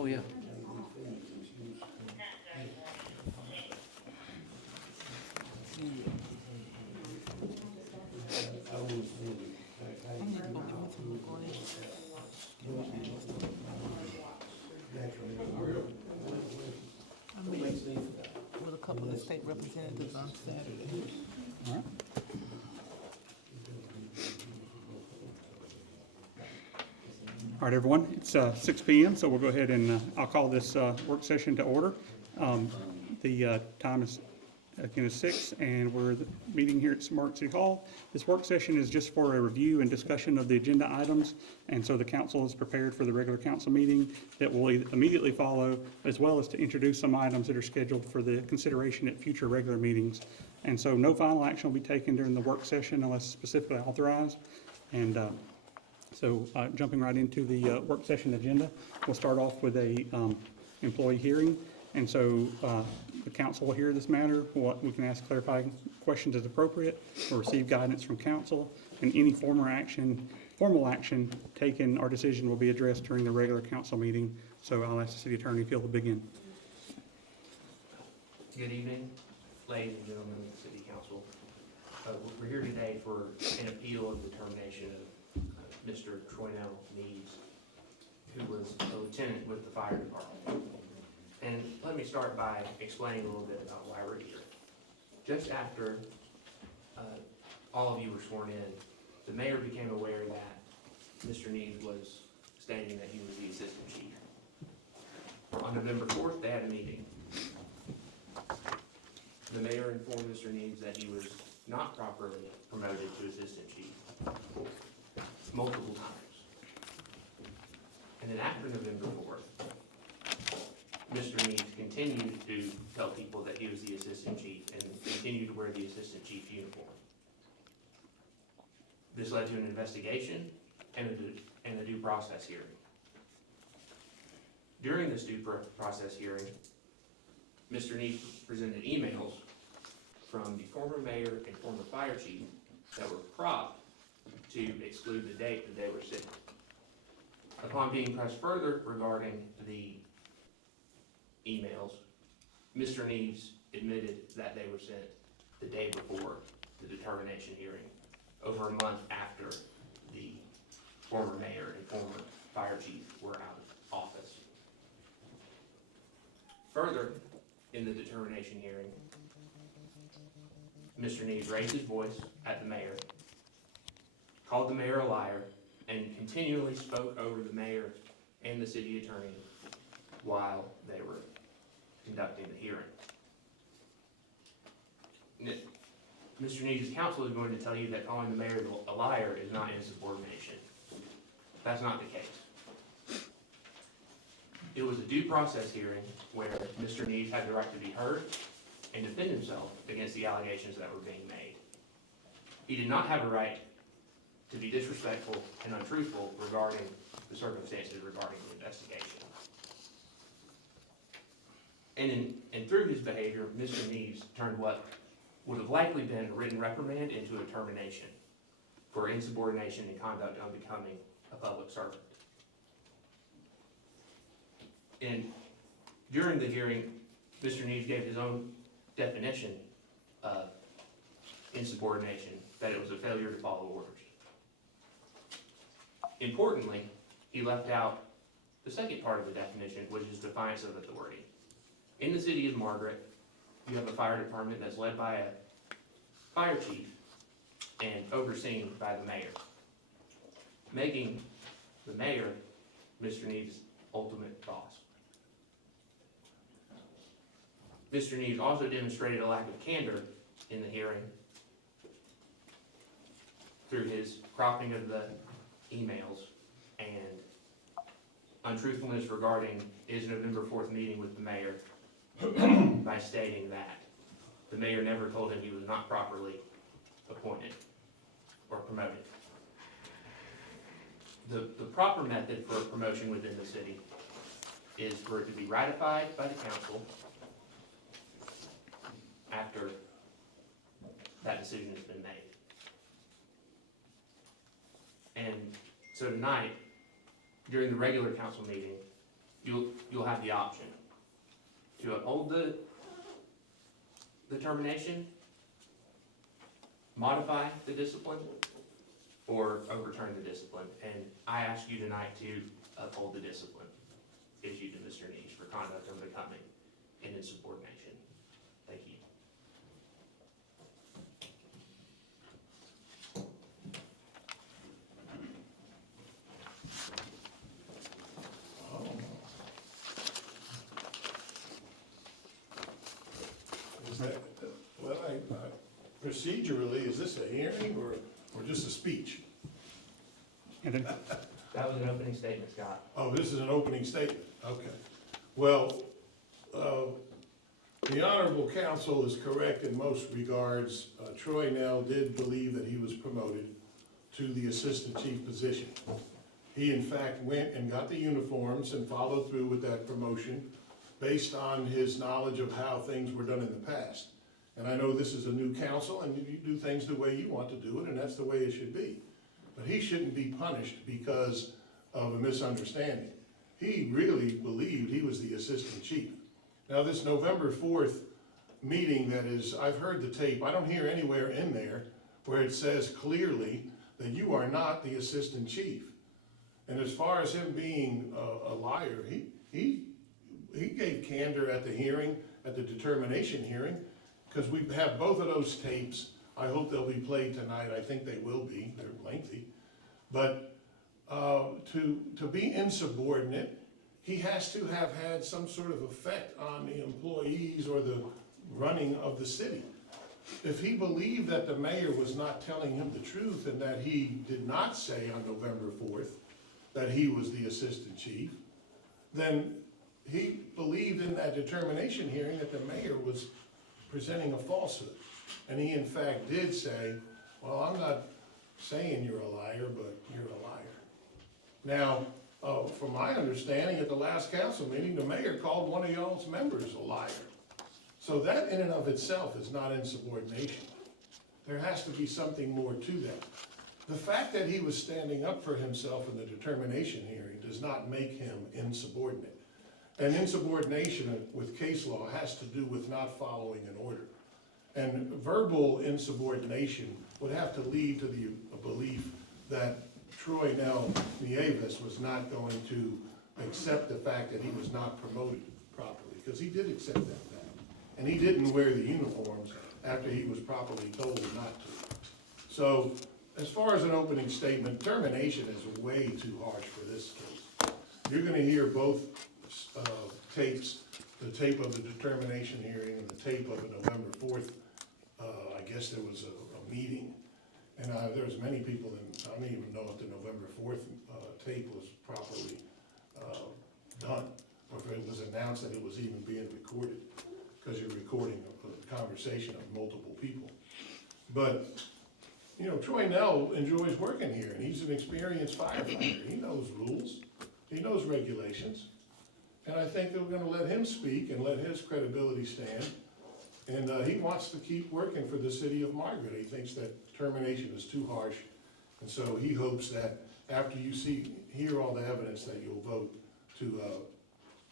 Oh, yeah. I meet with a couple of state representatives on Saturday. All right. All right, everyone, it's 6 p.m., so we'll go ahead and I'll call this work session to order. The time is, again, is 6, and we're meeting here at Smart City Hall. This work session is just for a review and discussion of the agenda items, and so the council is prepared for the regular council meeting that will immediately follow, as well as to introduce some items that are scheduled for the consideration at future regular meetings. And so no final action will be taken during the work session unless specifically authorized. And So jumping right into the work session agenda, we'll start off with a employee hearing. And so the council will hear this matter. We can ask clarifying questions as appropriate or receive guidance from council. And any formal action taken or decision will be addressed during the regular council meeting. So I'll ask the city attorney if he'll begin. Good evening, ladies and gentlemen of the city council. We're here today for an appeal of the termination of Mr. Troynell Neves, who was a lieutenant with the fire department. And let me start by explaining a little bit about why we're here. Just after all of you were sworn in, the mayor became aware that Mr. Neves was stating that he was the assistant chief. On November 4th, they had a meeting. The mayor informed Mr. Neves that he was not properly promoted to assistant chief multiple times. And then after November 4th, Mr. Neves continued to tell people that he was the assistant chief and continued to wear the assistant chief uniform. This led to an investigation and a due process hearing. During this due process hearing, Mr. Neves presented emails from the former mayor and former fire chief that were cropped to exclude the date that they were sent. Upon being pressed further regarding the emails, Mr. Neves admitted that they were sent the day before the determination hearing, over a month after the former mayor and former fire chief were out of office. Further, in the determination hearing, Mr. Neves raised his voice at the mayor, called the mayor a liar, and continually spoke over the mayor and the city attorney while they were conducting the hearing. Mr. Neves' counsel is going to tell you that calling the mayor a liar is not insubordination. That's not the case. It was a due process hearing where Mr. Neves had the right to be heard and defend himself against the allegations that were being made. He did not have a right to be disrespectful and untruthful regarding the circumstances regarding the investigation. And through his behavior, Mr. Neves turned what would have likely been a written reprimand into a termination for insubordination and conduct unbecoming a public servant. And during the hearing, Mr. Neves gave his own definition of insubordination, that it was a failure to follow orders. Importantly, he left out the second part of the definition, which is defiance of authority. In the city of Margaret, you have a fire department that's led by a fire chief and overseen by the mayor, making the mayor Mr. Neves' ultimate boss. Mr. Neves also demonstrated a lack of candor in the hearing through his cropping of the emails and untruthfulness regarding his November 4th meeting with the mayor by stating that the mayor never told him he was not properly appointed or promoted. The proper method for a promotion within the city is for it to be ratified by the council after that decision has been made. And so tonight, during the regular council meeting, you'll have the option to uphold the termination, modify the discipline, or overturn the discipline. And I ask you tonight to uphold the discipline issued to Mr. Niche for conduct unbecoming and insubordination. Thank you. Is that, well, procedurally, is this a hearing or just a speech? And then, That was an opening statement, Scott. Oh, this is an opening statement, okay. Well, the honorable counsel is correct in most regards. Troy Nell did believe that he was promoted to the assistant chief position. He in fact went and got the uniforms and followed through with that promotion based on his knowledge of how things were done in the past. And I know this is a new council and you do things the way you want to do it, and that's the way it should be. But he shouldn't be punished because of a misunderstanding. He really believed he was the assistant chief. Now this November 4th meeting that is, I've heard the tape, I don't hear anywhere in there where it says clearly that you are not the assistant chief. And as far as him being a liar, he gave candor at the hearing, at the determination hearing, because we have both of those tapes. I hope they'll be played tonight. I think they will be. They're lengthy. But to be insubordinate, he has to have had some sort of effect on the employees or the running of the city. If he believed that the mayor was not telling him the truth and that he did not say on November 4th that he was the assistant chief, then he believed in that determination hearing that the mayor was presenting a falsehood. And he in fact did say, well, I'm not saying you're a liar, but you're a liar. Now, from my understanding, at the last council meeting, the mayor called one of y'all's members a liar. So that in and of itself is not insubordination. There has to be something more to that. The fact that he was standing up for himself in the determination hearing does not make him insubordinate. And insubordination with case law has to do with not following an order. And verbal insubordination would have to lead to the belief that Troy Nell Nieves was not going to accept the fact that he was not promoted properly, because he did accept that fact. And he didn't wear the uniforms after he was properly told not to. So, as far as an opening statement, termination is way too harsh for this case. You're gonna hear both tapes, the tape of the determination hearing and the tape of the November 4th, I guess there was a meeting. And there was many people, I don't even know if the November 4th tape was properly done, or if it was announced that it was even being recorded, because you're recording a conversation of multiple people. But, you know, Troy Nell enjoys working here, and he's an experienced firefighter. He knows rules, he knows regulations. And I think that we're gonna let him speak and let his credibility stand. And he wants to keep working for the city of Margaret. He thinks that termination is too harsh. And so he hopes that after you hear all the evidence, that you'll vote to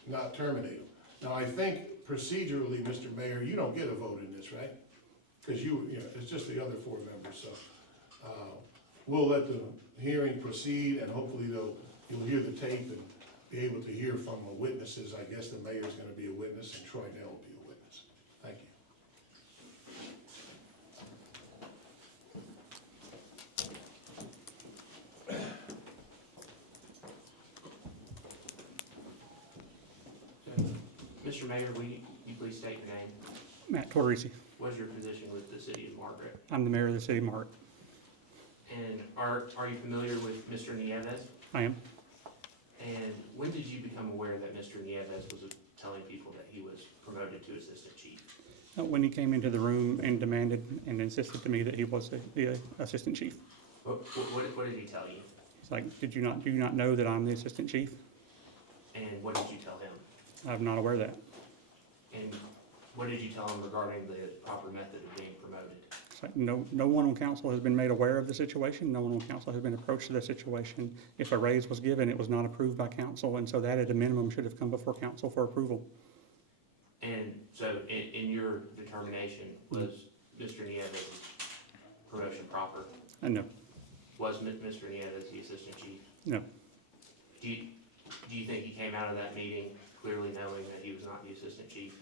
not terminate him. Now, I think procedurally, Mr. Mayor, you don't get a vote in this, right? Because you know, it's just the other 4 members. So we'll let the hearing proceed, and hopefully you'll hear the tape and be able to hear from the witnesses. I guess the mayor's gonna be a witness and Troy Nell will be a witness. Thank you. Mr. Mayor, will you please state your name? Matt Torrisi. What is your position with the city of Margaret? I'm the mayor of the city of Margaret. And are you familiar with Mr. Nieves? I am. And when did you become aware that Mr. Nieves was telling people that he was promoted to assistant chief? When he came into the room and demanded and insisted to me that he was the assistant chief. What did he tell you? It's like, do you not know that I'm the assistant chief? And what did you tell him? I'm not aware of that. And what did you tell him regarding the proper method of being promoted? So no one on council has been made aware of the situation. No one on council has been approached to the situation. If a raise was given, it was not approved by council, and so that at a minimum should have come before council for approval. And so in your determination, was Mr. Nieves' promotion proper? No. Was Mr. Nieves the assistant chief? No. Do you think he came out of that meeting clearly knowing that he was not the assistant chief?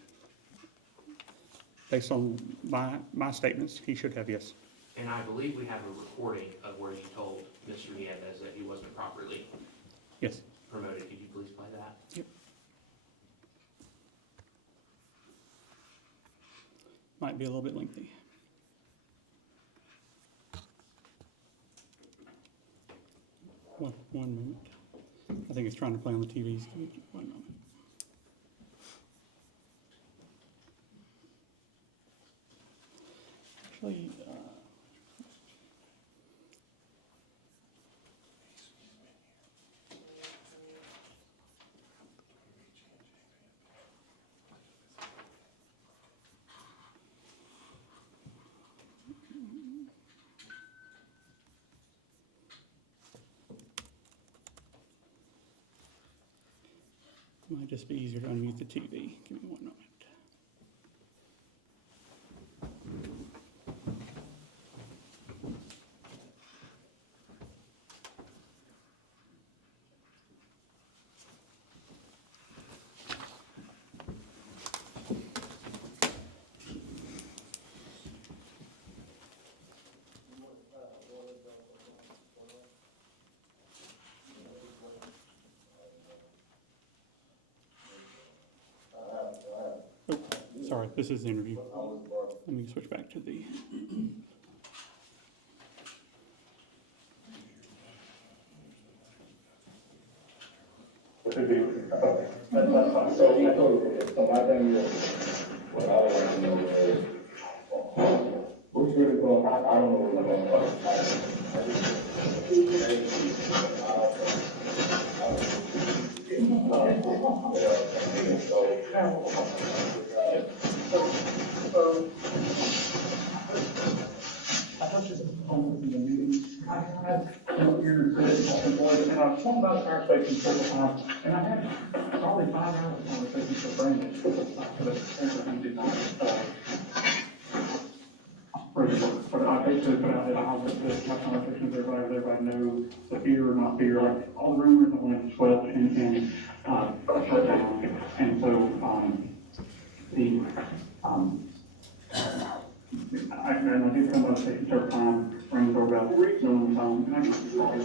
Based on my statements, he should have, yes. And I believe we have a recording of where you told Mr. Nieves that he wasn't properly Yes. promoted. Could you please play that? Yep. Might be a little bit lengthy. One moment. I think it's trying to play on the TVs. Give me 1 moment. Actually, might just be easier to unmute the TV. Give me 1 moment. Oh, sorry, this is the interview. Let me switch back to the. That's fine. So I told you, so my thing is, what I would like to know is, what's really going on? I don't know what's going I touched this on the meeting. I had, here, and I've talked about fire station several times, and I had probably 5 hours of conversations with Brandon, but apparently he did not, but I basically put out that I have my conversations with everybody knows the fear or not fear, like all the rumors that went to swept and shut down. And so, I did come by the station several times, ring the doorbell, no one was home, and I just called them,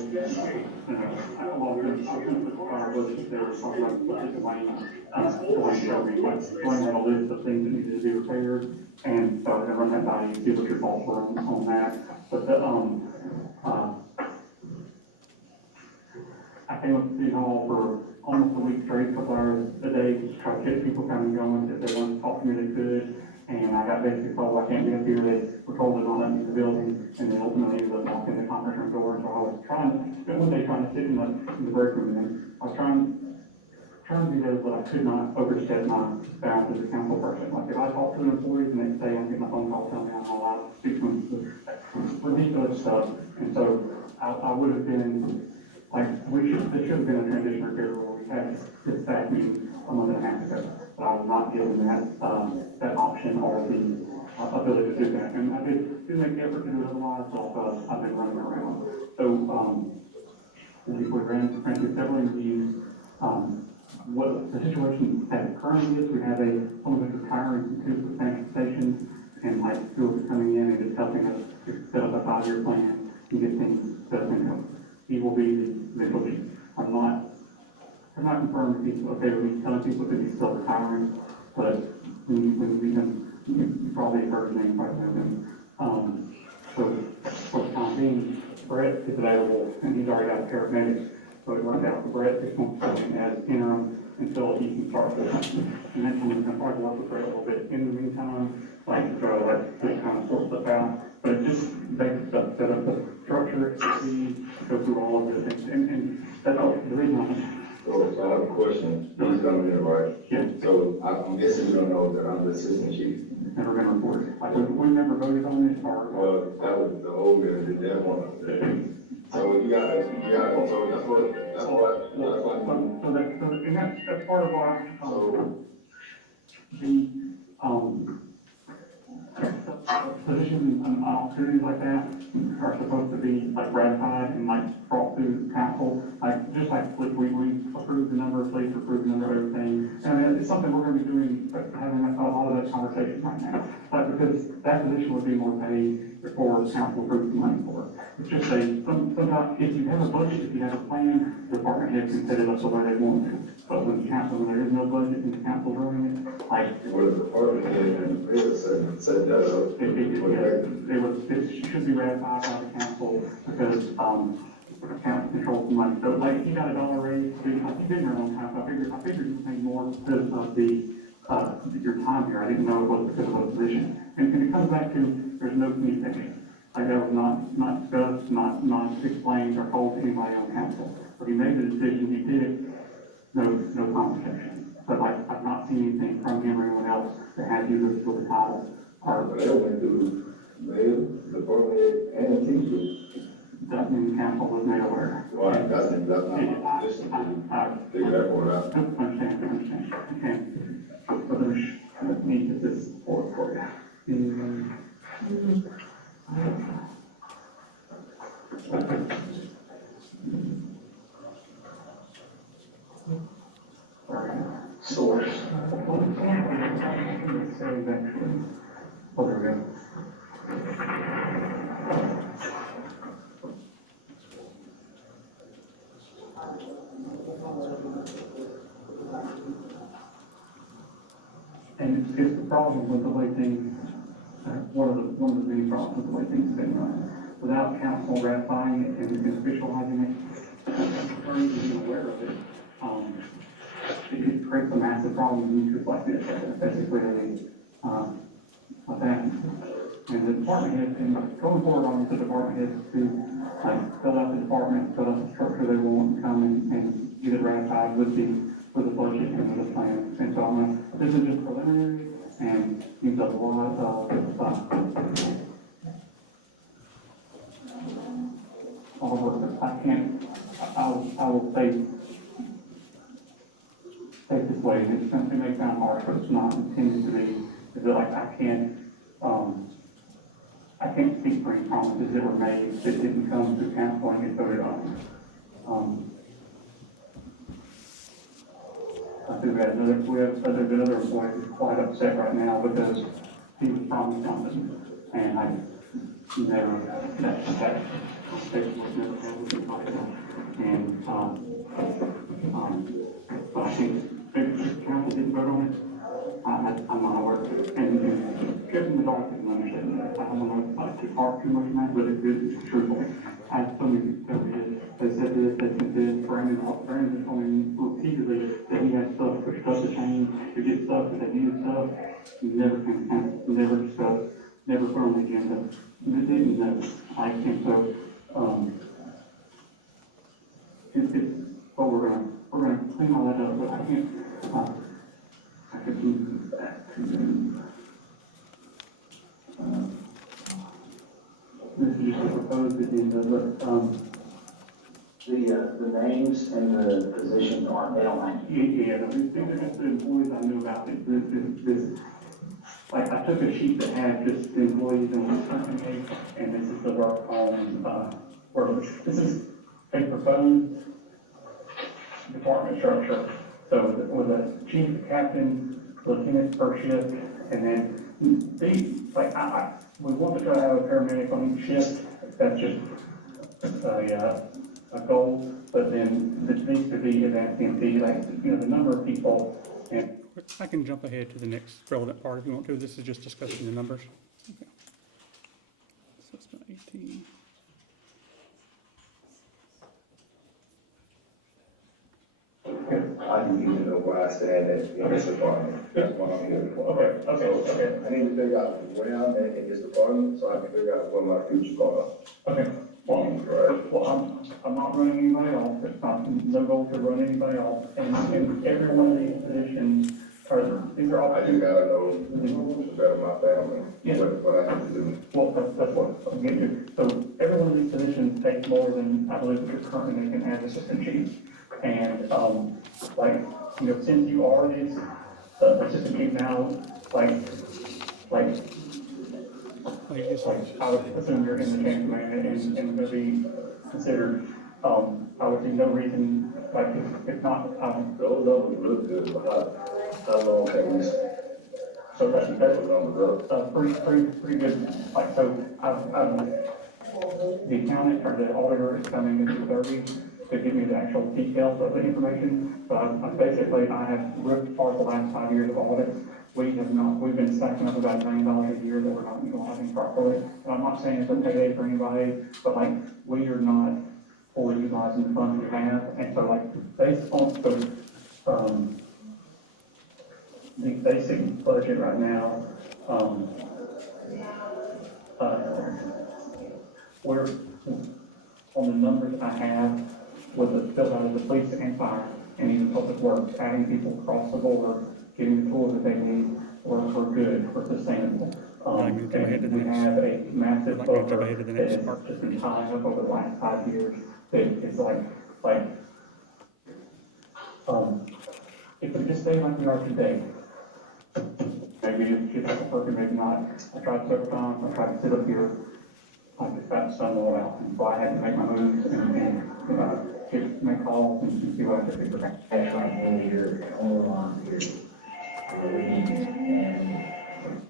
I logged in, I couldn't put the fire bullets there, probably like, put the Wayne showed me, but Wayne had a list of things that needed to be repaired, and so I was gonna run that by you, see what your thoughts were on that. But I came up to City Hall for almost a week straight, a couple hours a day, just to try to get people coming and going, if they wanted to talk to me, they could. And I got basically told I can't be up here, they were told to not let me in the building, and then ultimately ended up knocking the conference room door, so I was spent one day trying to sit in the break room, and I was trying to do that, but I could not overstep my bounds as a council person. Like, if I talk to the employees and they say I'm getting a phone call telling me I'm not allowed to speak to them, ridiculous stuff, and so I would have been, like, this should have been a transition period where we had this staff meeting a month and a half ago. But I was not given that option or the ability to do that. And I did make the effort to do it otherwise, so I've been running around. So, we ran through several interviews. What the situation as it currently is, we have someone who's retiring from 2 substantial stations, and like schools are coming in and just helping us to set up a 5-year plan and get things set up in house. He will be the chief. I'm not confirmed if he's okay with me telling people that he's still retiring, but when you probably heard his name, probably know him. So for the time being, Brett is available, and he's already got a paramedic, so it worked out for Brett is going to function as interim until he can start full time. And then I'm going to try to work with Brett a little bit in the meantime, just kind of sort stuff out, but just basic stuff, set up the structure, go through all of the things, and that's all, the reason So I have a question, please come in, right? Yeah. So I'm guessing you don't know that I'm the assistant chief. never been reported. Like, we never voted on it, or, Well, that was the old man that did that one. So you gotta, so that's what. And that's part of why, positions and opportunities like that are supposed to be like ratified and like brought through council, like, just like we approved the number of places, approved the number of everything. And it's something we're gonna be doing, having a lot of that conversation right now. Like, because that position would be more paid before council approves the money for it. It's just sometimes, if you have a budget, if you have a plan, the department heads can set it up the way they want to. But when there is no budget and the council's running it, like. Well, the department head and the mayor set that up. It should be ratified by the council because, council controls the money. So like, if you got $1 raise, you've been here a long time, so I figured you paid more because of your time here. I didn't know it was because of the position. And it comes back to, there's no communication. Like, that was not discussed, not explained or told to anybody on council. But he made the decision, he did it, no conversation. But like, I've not seen anything from him or anyone else that had you with the title. But they went through mayor, department head, and teachers. That means council was made aware. Well, that's not my position to figure that part out. Understand. Okay. So there's, let me get this forward for you. Source. Oh, there we go. And it's the problem with the way things, one of the main problems with the way things have been run. Without council ratifying it and officializing it, or even being aware of it, it creates a massive problem in issues like this, basically, what happens. And the department heads, and going forward on the department heads to, like, fill out the department, fill out the structure they want, and come and get it ratified with the budget and with the plan. And so this is just preliminary and needs a lot of, all of it. I will say this way, it may sound harsh, but it's not intended to be, is that like, I can't speak for any promises that were made that didn't come to council and get voted on. I think there's another employee who's quite upset right now because he was promised something, and I never, that was never happened. And, but I think the council didn't vote on it. I'm not aware. And Kevin the dog didn't understand that. I don't want to talk too much on that, but it's truthful. I had so many people tell me they said this, they said this. Brandon told me repeatedly that he had stuff to change, to get stuff, that they needed stuff. Never came to council, never discussed, never put on the agenda. They didn't know. And so, but we're gonna clean all that up, but I can't, I could move back to, this is just a proposed agenda, but, the names and the positions aren't, they don't have. these are just the employees I knew about. Like, I took a sheet that had just the employees and something, and this is the work on, workers. This is a proposed department structure. So with a chief, captain, lieutenant per shift, and then we want to try to have a paramedic on each shift. That's just a goal, but then this needs to be advanced EMT, like, the number of people. And I can jump ahead to the next relevant part if you want to. This is just discussing the numbers. Okay. So it's about 18. I do need to know why I said that in this department. That's what I'm here for. Okay. I need to figure out where I'm at in this department so I can figure out what my future's going on. Okay. Well, I'm not running anybody off. It's not, no goal to run anybody off. And every one of these positions these are all. I just gotta know to better my family, Yeah. what I have to do. Well, that's what I'm getting to. So every one of these positions takes more than, I believe, you're currently making as assistant chief. And, like, you know, since you are this, assistant chief now, like, I would assume you're in the chain of command and gonna be considered, I would see no reason, like, if not, Those numbers look good, but how long can we, so that's, those numbers up? pretty good. Like, so the accountant or the auditor is coming in 2:30 to give me the actual details of the information. But I have ripped apart the last 5 years of audits. We've been stacking up about $1 million a year that we're not utilizing properly. And I'm not saying it's a payday for anybody, but like, we are not fully utilizing the funds we have. And so like, based on the basic budget right now, we're, on the numbers I have, with the build out of the police and fire, and even public works, adding people across the board, getting the tools that they need, we're good, we're sustainable. Like, go ahead to the And we next. have a massive Like, go buffer ahead to the that next has part. just been tying up over the last 5 years, that it's like, if we just stay like we are today, maybe it's just working, maybe not. I tried several times, I tried to sit up here, I just got stumbled out, and so I had to make my moves and make calls and see what I could figure out. Actually, in your home line here, and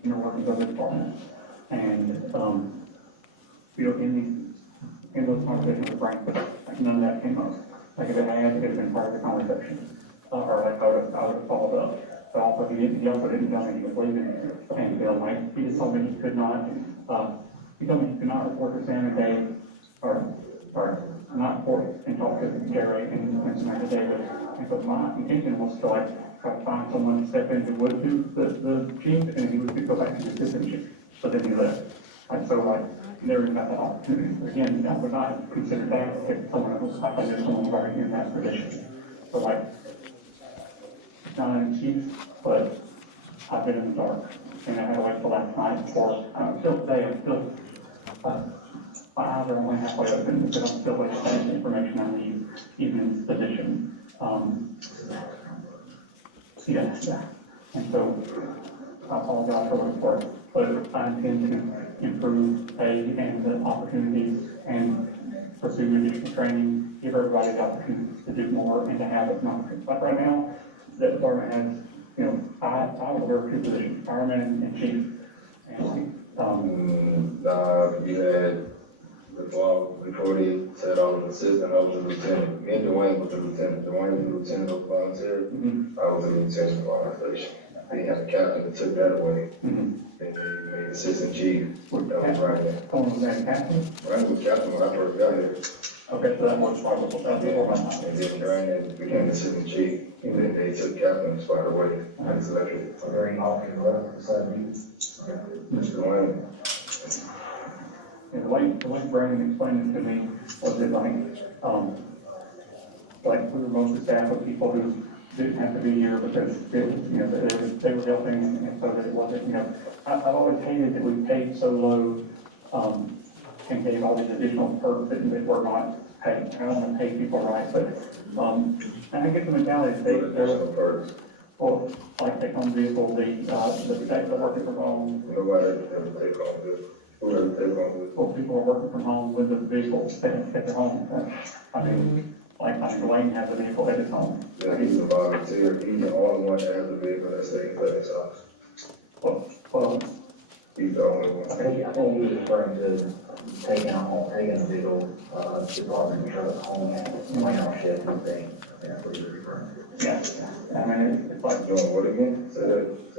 You know, working with other departments, and, you know, in those conversations with Frank, like, none of that came up. Like, if it had, it had been part of the conversation, or like, I would have followed up. But also, he also didn't tell me he was leaving, and like, he just told me he could not, he told me he could not report to Sam and Dave, or not report and talk to Jerry and Samantha Davis. And so my intention was to like, try to find someone to step in who would do the chief, and he would go back to the assistant chief, but then he left. And so like, never got that opportunity. Again, I would not consider that if someone else, I think there's someone already in that position. So like, it's not an chief, but I've been in the dark, and I had to wait till last night before, still today, I'm still, my eyes are only halfway open because I'm still waiting for the information I need, even in this position. Yeah. And so, I apologize for the report, but I intend to improve pay and the opportunities and pursue additional training, give everybody the opportunities to do more and to have it not, like right now, the department has, you know, I will work 2 positions, fireman and chief. And, You had, before they said I was an assistant, I was a lieutenant. Me and Dwayne was a lieutenant. Dwayne was a lieutenant of volunteer. I was a lieutenant of organization. They had a captain that took that away. And they made assistant chief. That was right there. someone was that captain? Ryan was captain when I first got here. Okay, so that was part of that before my time. And then Ryan became assistant chief. And then they took captain spot away. I was elected. very often left beside me. Mr. Dwayne. And the way Brandon explained it to me was that like we were mostly staffed with people who didn't have to be here because it was, you know, they were helping, and so that it wasn't, you know, I've always hated that we paid so low, and gave all these additional perks that were not paid. I don't want to pay people right, but, and I get the mentality, they're, Additional perks. well, like take home vehicle, the staff that working from home, Nobody ever take on this. Who ever take on this? or people are working from home with the vehicle at their home. I mean, like Dwayne has a vehicle at his home. Yeah, he's a volunteer. He's the only one that has a vehicle that stays at his house. Well, He's the only one. I think he was referring to taking a vehicle, department truck home and laying on shift and things. I think that's what he was referring to. yeah, I mean, it's like Doing what again? Say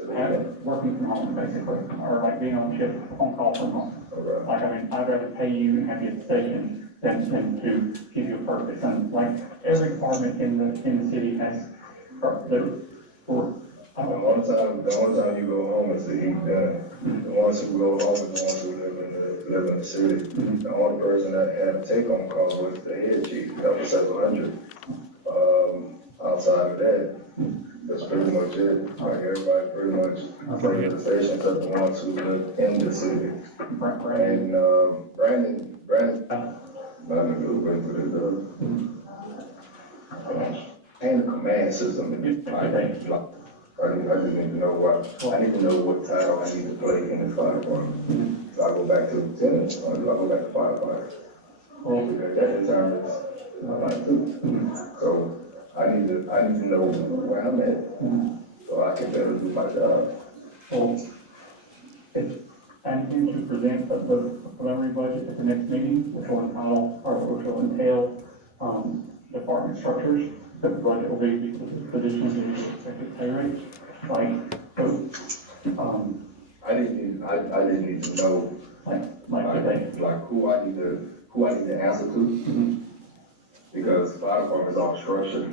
that again. working from home, basically, or like being on shift, on call from home. Okay. Like, I mean, I'd rather pay you and have you at the station than to give you a perk. And like, every department in the city has, The only time you go home is to eat dinner. The ones who go home is the ones who live in the city. The only person that had a take-home call was the head chief. That was 700. Outside of that, That's pretty much it. Like everybody pretty much from the station except the ones who live in the city. And, Brandon, nothing to do with it, and the command system. I just need to know what title I need to play in the fire department. So I go back to lieutenant, or do I go back to firefighter? Because that determines my life too. So I need to know where I'm at, so I can better do my job. So, it's, I intend to present the preliminary budget at the next meeting, which will entail, department structures. The budget will be the positions and expected pay rates, I didn't need to know, like who I need to answer to. Because fire department is all structured,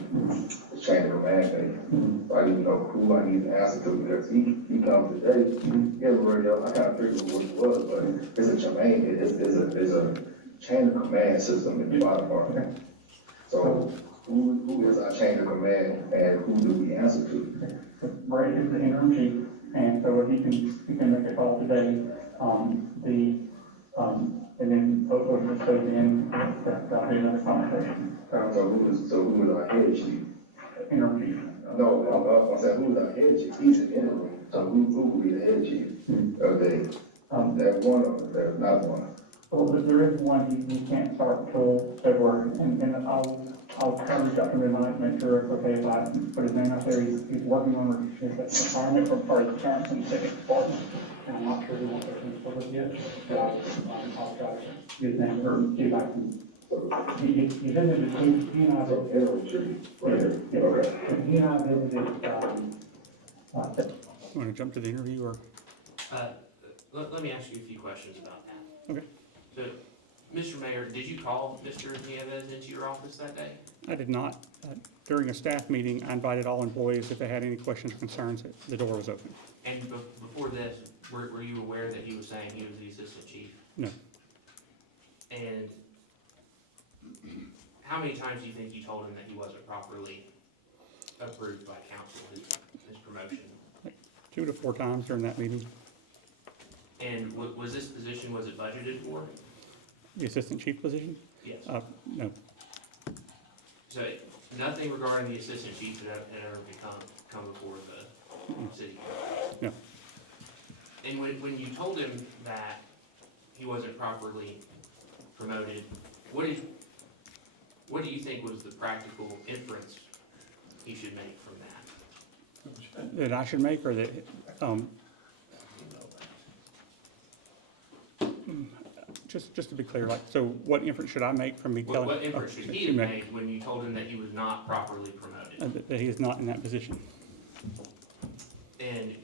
it's chain of command thing. So I need to know who I need to answer to, because he comes today, he has a radio, I kind of figured what it was, but it's a chain of command system in the fire department. So who is our chain of command and who do we answer to? Brad is the interim chief, and so he can make a call today, and then hopefully this goes in, that'll be another conversation. So who is our head chief? Interim chief. No, I'm saying who is our head chief? He's an interim. So who will be the head chief of there's one or there's not one? Well, there is one, he can't start till February, and I'll try to reach out to him tonight, make sure it's okay if I put his name out there. He's working on his retirement from part of the terms in the second department, and I'm not sure he wants to finish it yet, but I'll try to get his name or see if I can. He visited, he and I So interim chief, right here. yeah, Okay. he and I visited, You want to jump to the interview, or? Let me ask you a few questions about that. Okay. So, Mr. Mayor, did you call Mr. Nieves into your office that day? I did not. During a staff meeting, I invited all employees, if they had any questions or concerns, the door was open. And before this, were you aware that he was saying he was the assistant chief? No. And how many times do you think you told him that he wasn't properly approved by council, his promotion? 2 to 4 times during that meeting. And was this position, was it budgeted for? The assistant chief position? Yes. No. So nothing regarding the assistant chief had ever come before the city? No. And when you told him that he wasn't properly promoted, what do you think was the practical inference he should make from that? That I should make, or that, just to be clear, like, so what inference should I make from me telling? What inference should he have made when you told him that he was not properly promoted? That he is not in that position. And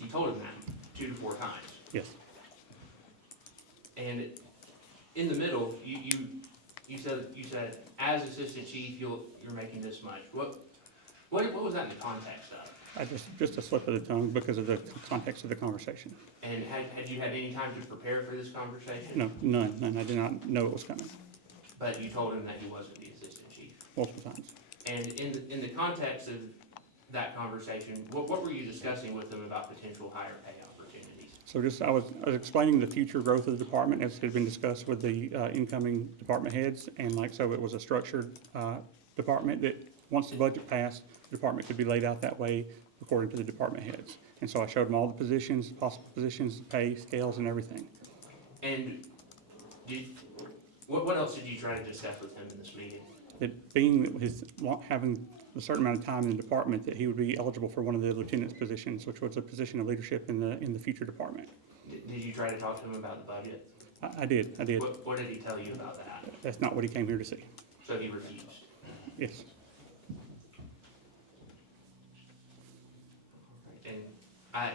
you told him that 2 to 4 times. Yes. And in the middle, you said as assistant chief, you're making this much. What was that in the context of? Just a slip of the tongue because of the context of the conversation. And had you had any time to prepare for this conversation? No, none. I did not know it was coming. But you told him that he wasn't the assistant chief. Multiple times. And in the context of that conversation, what were you discussing with him about potential higher pay opportunities? So I was explaining the future growth of the department as had been discussed with the incoming department heads, and so it was a structured department that once the budget passed, the department could be laid out that way according to the department heads. And so I showed them all the positions, possible positions, pay scales, and everything. And what else did you try to discuss with him in this meeting? That being having a certain amount of time in the department, that he would be eligible for one of the lieutenant's positions, which was a position of leadership in the future department. Did you try to talk to him about the budget? I did. What did he tell you about that? That's not what he came here to see. So he refused? Yes.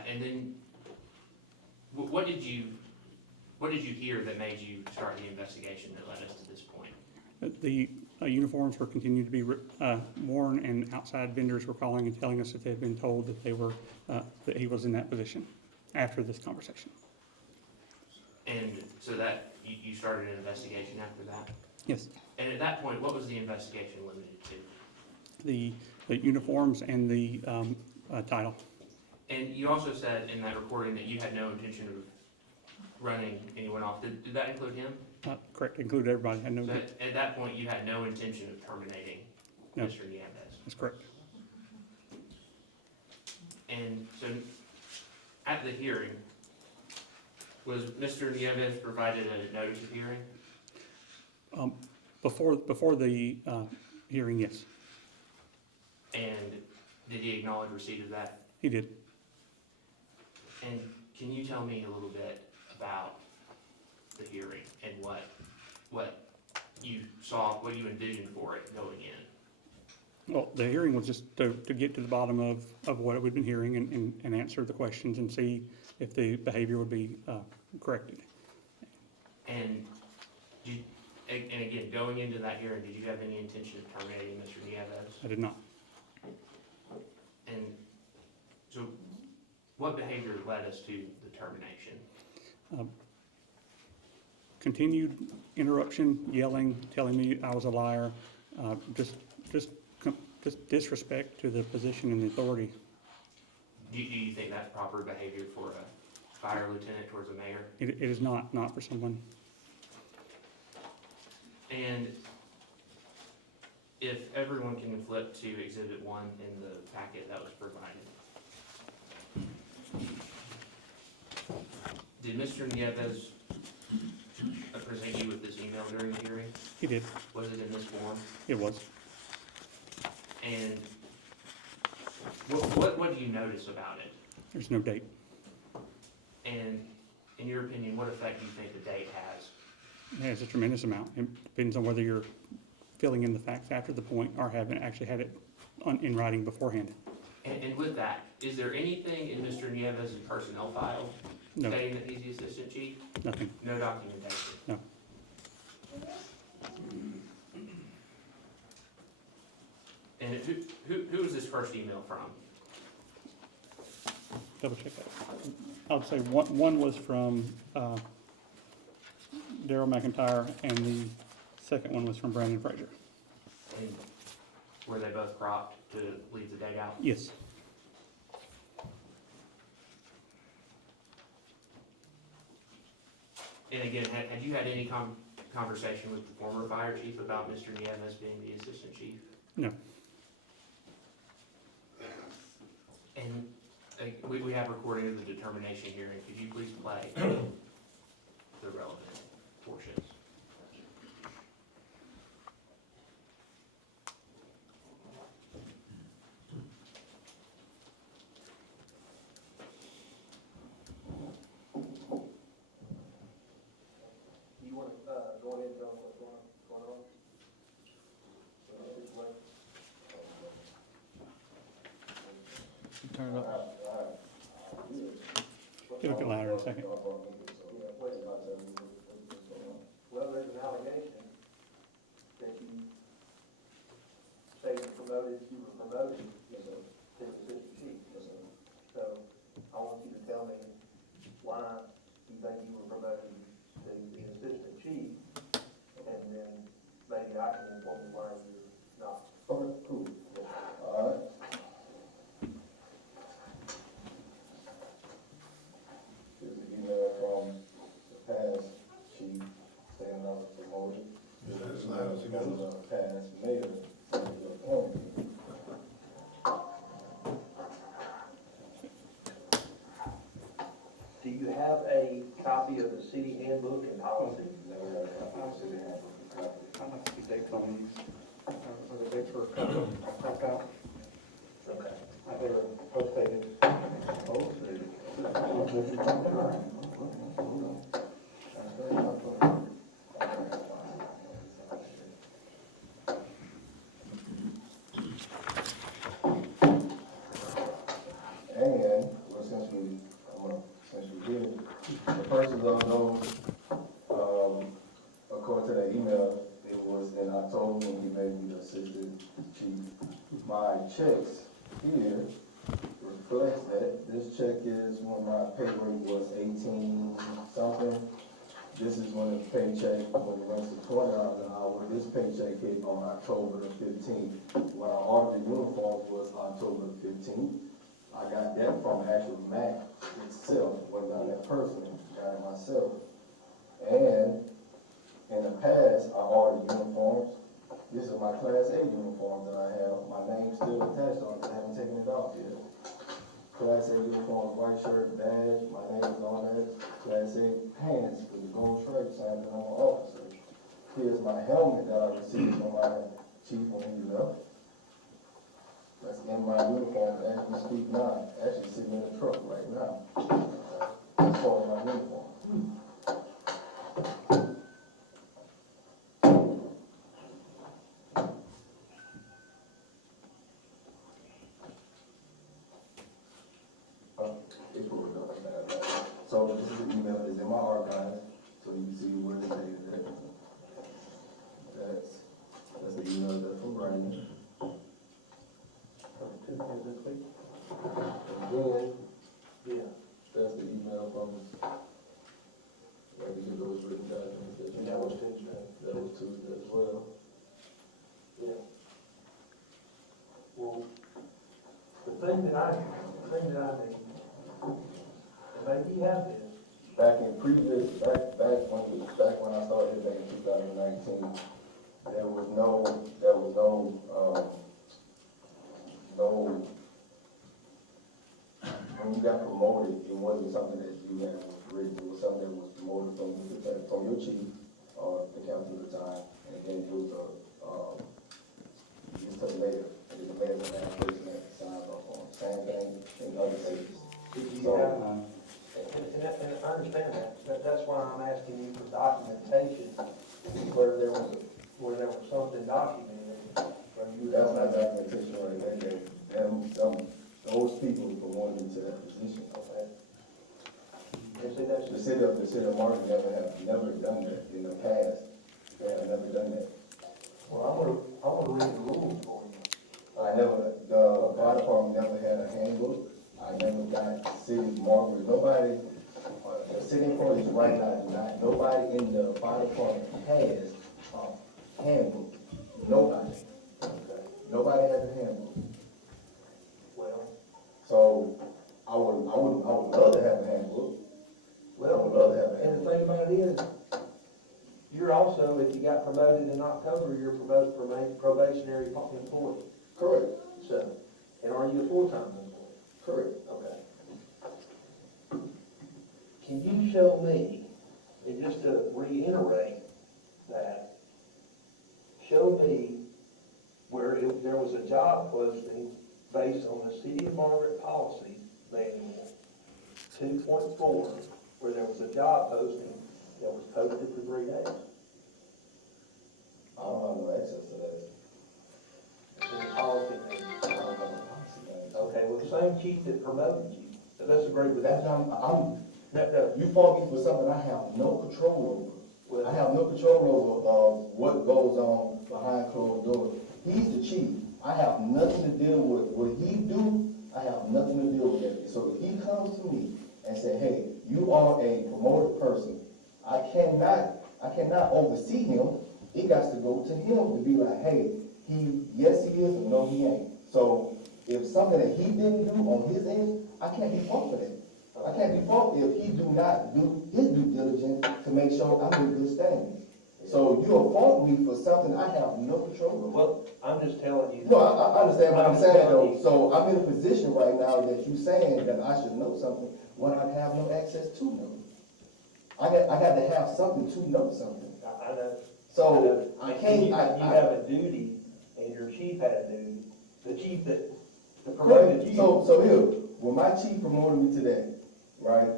And then, what did you hear that made you start the investigation that led us to this point? The uniforms were continuing to be worn, and outside vendors were calling and telling us that they had been told that that he was in that position after this conversation. And so that you started an investigation after that? Yes. And at that point, what was the investigation limited to? The the uniforms and the title. And you also said in that recording that you had no intention of running anyone off. Did that include him? Correct, include everybody. I know So that. at that point, you had no intention of terminating No. Mr. Nieves. That's correct. And so at the hearing, was Mr. Nieves provided a notice of hearing? Before the hearing, yes, And did he acknowledge receipt of that? he did. And can you tell me a little bit about the hearing and what you saw, what you envisioned for it going in? Well, the hearing was just to get to the bottom of what we've been hearing and answer the questions and see if the behavior would be corrected. And and again, going into that hearing, did you have any intention of terminating Mr. Nieves? I did not. And so what behavior led us to the termination? Continued interruption, yelling, telling me I was a liar, just disrespect to the position and the authority. Do you think that's proper behavior for a fire lieutenant towards a mayor? It is not for someone. And if everyone can flip to Exhibit 1 in the packet that was provided. Did Mr. Nieves present you with this email during the hearing? He did. Was it in this form? It was. And what do you notice about it? There's no date. And in your opinion, what effect do you think the date has? It has a tremendous amount. It depends on whether you're filling in the facts after the point or haven't actually had it in writing beforehand. And with that, is there anything in Mr. Nieves' personnel file No, stating that he's the assistant chief? nothing. No documentation? No. And who is this first email from? Double check that. I would say one was from Daryl McIntyre and the second one was from Brandon Frazier. And were they both cropped to leave the day out? Yes. And again, had you had any conversation with the former fire chief about Mr. Nieves being the assistant chief? No. And we have recording of the determination hearing. Could you please play the relevant portions? You want to go ahead and tell them what's going on? Turn it up. It'll get louder in a second. Well, there's an allegation that you say you were promoted as to assistant chief. So I want you to tell me why you think you were promoted to the assistant chief, and then maybe I can inform you why you're not. Okay, cool. All right. Here's an email from the past chief saying I was promoted. That's loud as it goes. Past mayor, that was appointed. Do you have a copy of the city handbook and policy? I'd like to see dates on these. Are the dates were cropped out? Okay. They were post-dated. And, well, since we did, the persons of those, according to that email, it was in October when he made me the assistant chief. My checks here reflects that. This check is when my pay rate was 18 something, this is when the paycheck, when it went to $20 an hour, this paycheck hit on October the 15th. When I ordered the uniforms was October the 15th. I got that from actual Mac itself, went down there personally, got it myself. And in the past, I ordered uniforms. This is my Class A uniform that I have. My name's still attached on it, I haven't taken it off yet. Class A uniform, white shirt, badge, my name is on it. Class A pants with the gold stripe signed on my officer. Here's my helmet that I received from my chief when he left. That's in my uniform as we speak now, actually sitting in the truck right now. That's part of my uniform. So this is the email that's in my archive, so you can see where it's dated at. That's the email that's from Brandon. And then, Yeah. that's the email from, like, you those written documents that you. And that was Tuesday. That was Tuesday as well. Yeah. Well, the thing that I need, and maybe you have this, Back in previous, back when I started back in 2019, there was no, when you got promoted, it wasn't something that you had written, it was something that was promoted from your chief, the captain at the time, and then it was just to the mayor, and the mayor was the last person that signed off on, same thing in other cities. if you have, and I understand that, that's why I'm asking you for documentation, where there was something documented, where you. That's my documentation right there, those people promoted me to that position. Okay. And see, that's The city of Marvin never done that in the past. They have never done that. well, I'm gonna read the rules for you. The fire department never had a handbook. I never got city of Marvin, nobody, the city employees right now, nobody in the fire department has a handbook. Nobody. Nobody has a handbook. Well, So I would love to have a handbook. I would love to have a and handbook. the thing about it is, you're also, if you got promoted in October, you're promoted from a probationary employee. Correct, So, and are you a full-time employee? correct. Okay. Can you show me, and just to reiterate that, show me where there was a job posting based on the City of Margaret Policy Manual 2.4, where there was a job posting that was posted for 3 days. I don't have no access to that. It's in the policy manual. I don't have no policy manual. Okay, well, the same chief that promoted you, so let's agree with That's that. not, No, you fault me for something I have no control over. I have no control over, what goes on behind closed doors. He's the chief. I have nothing to deal with what he do. I have nothing to deal with that. So if he comes to me and say, hey, you are a promoted person, I cannot oversee him. It got to go to him to be like, hey, yes he is, or no he ain't. So if something that he didn't do on his end, I can't be fault for that. I can't be fault if he do not do his due diligence to make sure I'm in good standing. So you'll fault me for something I have no control over. well, I'm just telling you. No, I understand what I'm saying though. So I'm in a position right now that you saying that I should know something when I have no access to know. I got to have something to know something. I know. So I can't, You have a duty, and your chief had a duty, the chief that correct. promoted you. So here, when my chief promoted me today, right,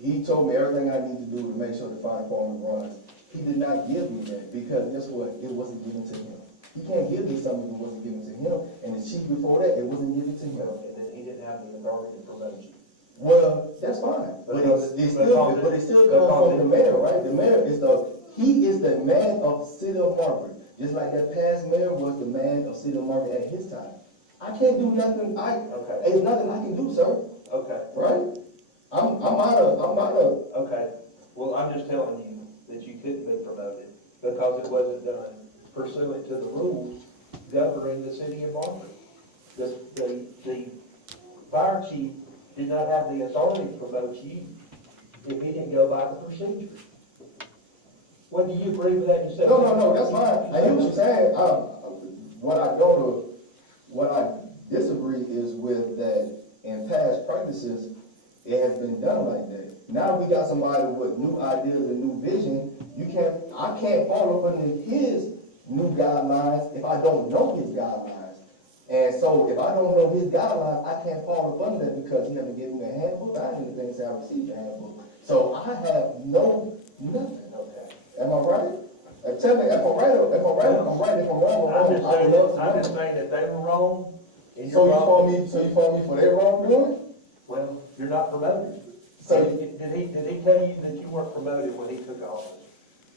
he told me everything I need to do to make sure the fire department runs. He did not give me that because guess what? It wasn't given to him. He can't give me something that wasn't given to him, and the chief before that, it wasn't given to him. And then he didn't have the authority to promote you. Well, that's fine, but it still comes from the mayor, right? The mayor is he is the man of the city of Margaret, just like that past mayor was the man of city of Margaret at his time. I can't do nothing, Okay. there's nothing I can do, sir, Okay, right? I'm out of, okay. Well, I'm just telling you that you couldn't be promoted because it wasn't done pursuant to the rules governing the city of Barber. The fire chief did not have the authority to promote you if he didn't go by the procedure. What do you agree with that yourself? No, that's fine. I hear what you're saying. What I disagree is with that in past practices, it has been done like that. Now we got somebody with new ideas and new vision. I can't follow up under his new guidelines if I don't know his guidelines. And so if I don't know his guidelines, I can't follow up under that because he hasn't given me a handbook. I didn't even say I received a handbook. So I have nothing. Okay. Am I right? Tell me if I'm right. If I'm right, I'm right. If I'm wrong, I'm wrong. I'm just saying that they were wrong, and So you're you wrong. for me for their wrongdoing? Well, you're not promoted. So- Did he tell you that you weren't promoted when he took office?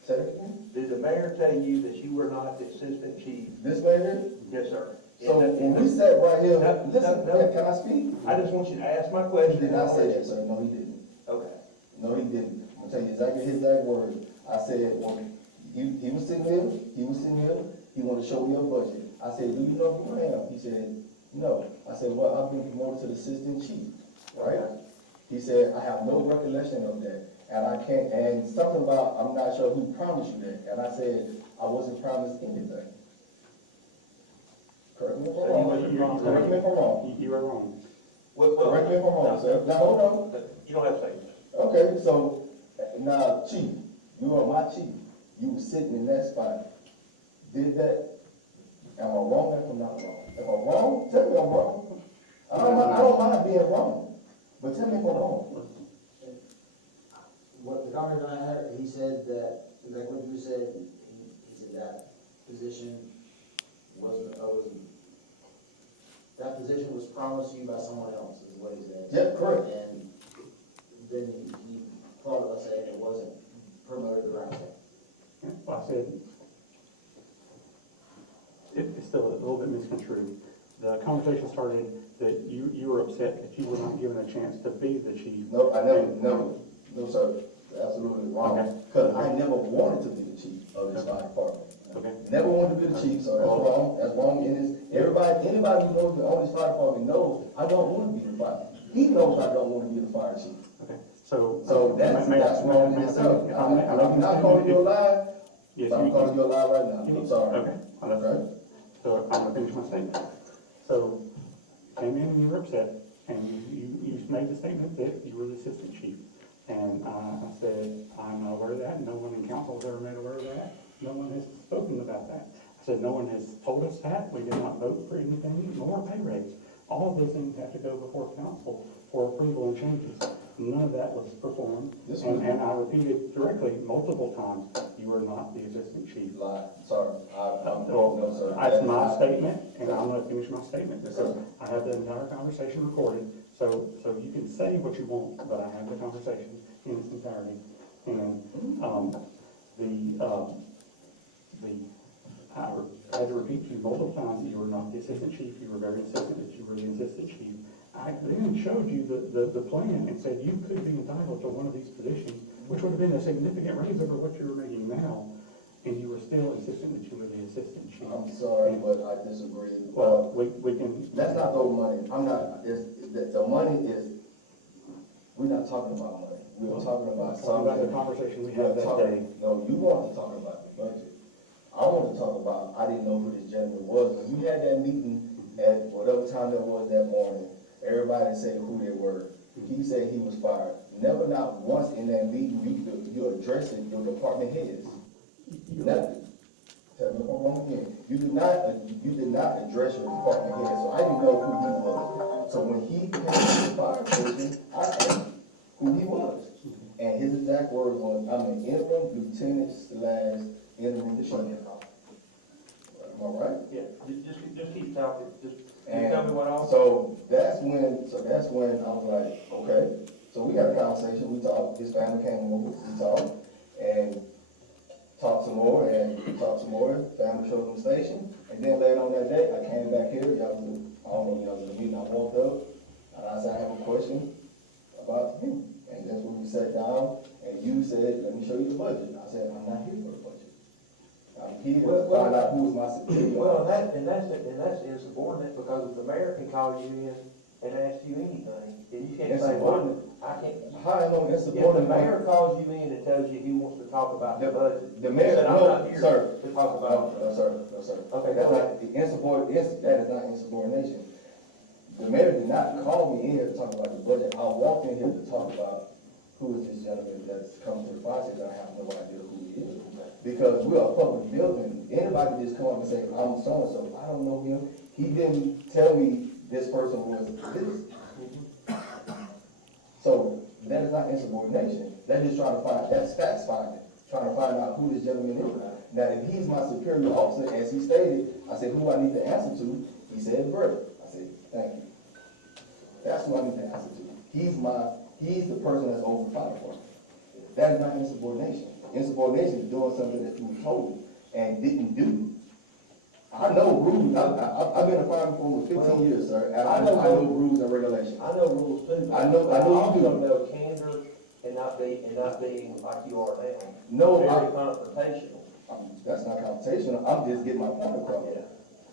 Say it again. Did the mayor tell you that you were not the assistant chief? This man here? Yes, sir. So when we sat right here, No, listen, no. can I speak? I just want you to ask my He question. did not say that, sir. No, he didn't. Okay. No, he didn't. I'm gonna tell you exactly his exact words. I said, when he was sitting here, he wanted to show me a budget. I said, do you know who I am? He said, no. I said, well, I've been promoted to the assistant chief, right? He said, I have no recollection of that. And I can't, and something about, I'm not sure who promised you that. And I said, I wasn't promised anything. Correct me if I'm wrong. Correct me if I'm wrong. You are wrong. Correct me if I'm wrong, sir. Now, hold on. You don't have to say that. Okay, so, now, chief, you are my chief. You were sitting in that spot. Did that? Am I wrong if I'm not wrong? If I'm wrong, tell me I'm wrong. I don't mind being wrong, but tell me if I'm wrong. What the comment I heard, he said that, like what you said, he said that position that position was promised you by someone else, is what he said. Yeah, correct. And then he quoted us saying it wasn't promoted the right way. Well, I said, it's still a little bit misconstrued. The conversation started that you were upset that you were not given a chance to be the chief. No, no, sir. Absolutely wrong. Okay. Because I never wanted to be the chief of this fire department. Okay. Never wanted to be the chief, so that's wrong. That's wrong. Anybody who knows me on this fire department knows I don't want to be the fire. He knows I don't want to be the fire chief. Okay, so. So that's wrong in itself. I'm not calling you a lie, Yes, but I'm calling you a lie right now. I'm sorry. Okay. Okay? So I'm gonna finish my statement. So, you came in and you were upset, and you made the statement that you were the assistant chief. And I said, I'm not aware of that, no one in council has ever made aware of that, no one has spoken about that. I said, no one has told us that, we did not vote for anything, nor pay raise. All of those things have to go before council for approval and changes. None of that was performed, and I repeated directly multiple times, you are not the assistant chief. Lie. Sorry. Well, No, sir. that's my statement, and I'm gonna finish my statement, Yes, because sir. I have the entire conversation recorded, so you can say what you want, but I have the conversation in its entirety. And, I had to repeat to you multiple times that you were not the assistant chief, you were very insistent that you were the assistant chief. I then showed you the plan and said you could be entitled to one of these positions, which would have been a significant raise over what you're making now, and you were still insistent that you were the assistant chief. I'm sorry, but I disagree. Well, we can. That's not the money. The money is, we're not talking about money. We were talking about Talking about the something. conversation we had that day. No, you want to talk about the budget. I want to talk about, I didn't know who this gentleman was. When we had that meeting at whatever time that was that morning, everybody said who they were. He said he was fired. Never, not once in that meeting, you addressed your department heads. Nothing. Tell me if I'm wrong again. You did not address your department head, so I didn't know who he was. So when he came to the fire station, I asked who he was. And his exact word was, I'm an interim lieutenant/interim chief. Am I right? Yeah, just keep talking, just And tell me what all. so that's when I was like, okay. So we had a conversation, we talked, his family came over, we talked, and talked some more, family showed him the station. And then later on that day, I came back here, I don't know, y'all was in a meeting, I walked up, and I said, I have a question about him. And that's when we sat down, and you said, let me show you the budget. I said, I'm not here for the budget. I'm here to find out who is my superior. Well, that's insubordinate, because if the mayor can call you in and ask you anything, and you can't say, well, I can't. How am I If insubordinate? the mayor calls you in and tells you he wants to talk about the budget, The mayor, said, I'm no, not here sir. to talk about No, it. sir, no, sir. Okay, That's go not, that is not insubordination. The mayor did not call me in here to talk about the budget. I walked in here to talk about who is this gentleman that's come to the project, and I have no idea who he is. Because we are a public building, anybody can just come up and say, I'm so-and-so, I don't know him. He didn't tell me this person was this. So that is not insubordination. They're just trying to find, that's facts finding, trying to find out who this gentleman is. Now, if he's my superior officer, as he stated, I said, who I need to answer to? He said, Bert. I said, thank you. That's who I need to answer to. He's the person that's over the fire department. That is not insubordination. Insubordination is doing something that you were told and didn't do. I know rules. I've been a fire department for 15 years, sir, and I know rules and regulations. I know rules too. I know you do. I also know candor and not being like you are now. No, Very confrontational. That's not confrontational. I'm just getting my point across. Yeah.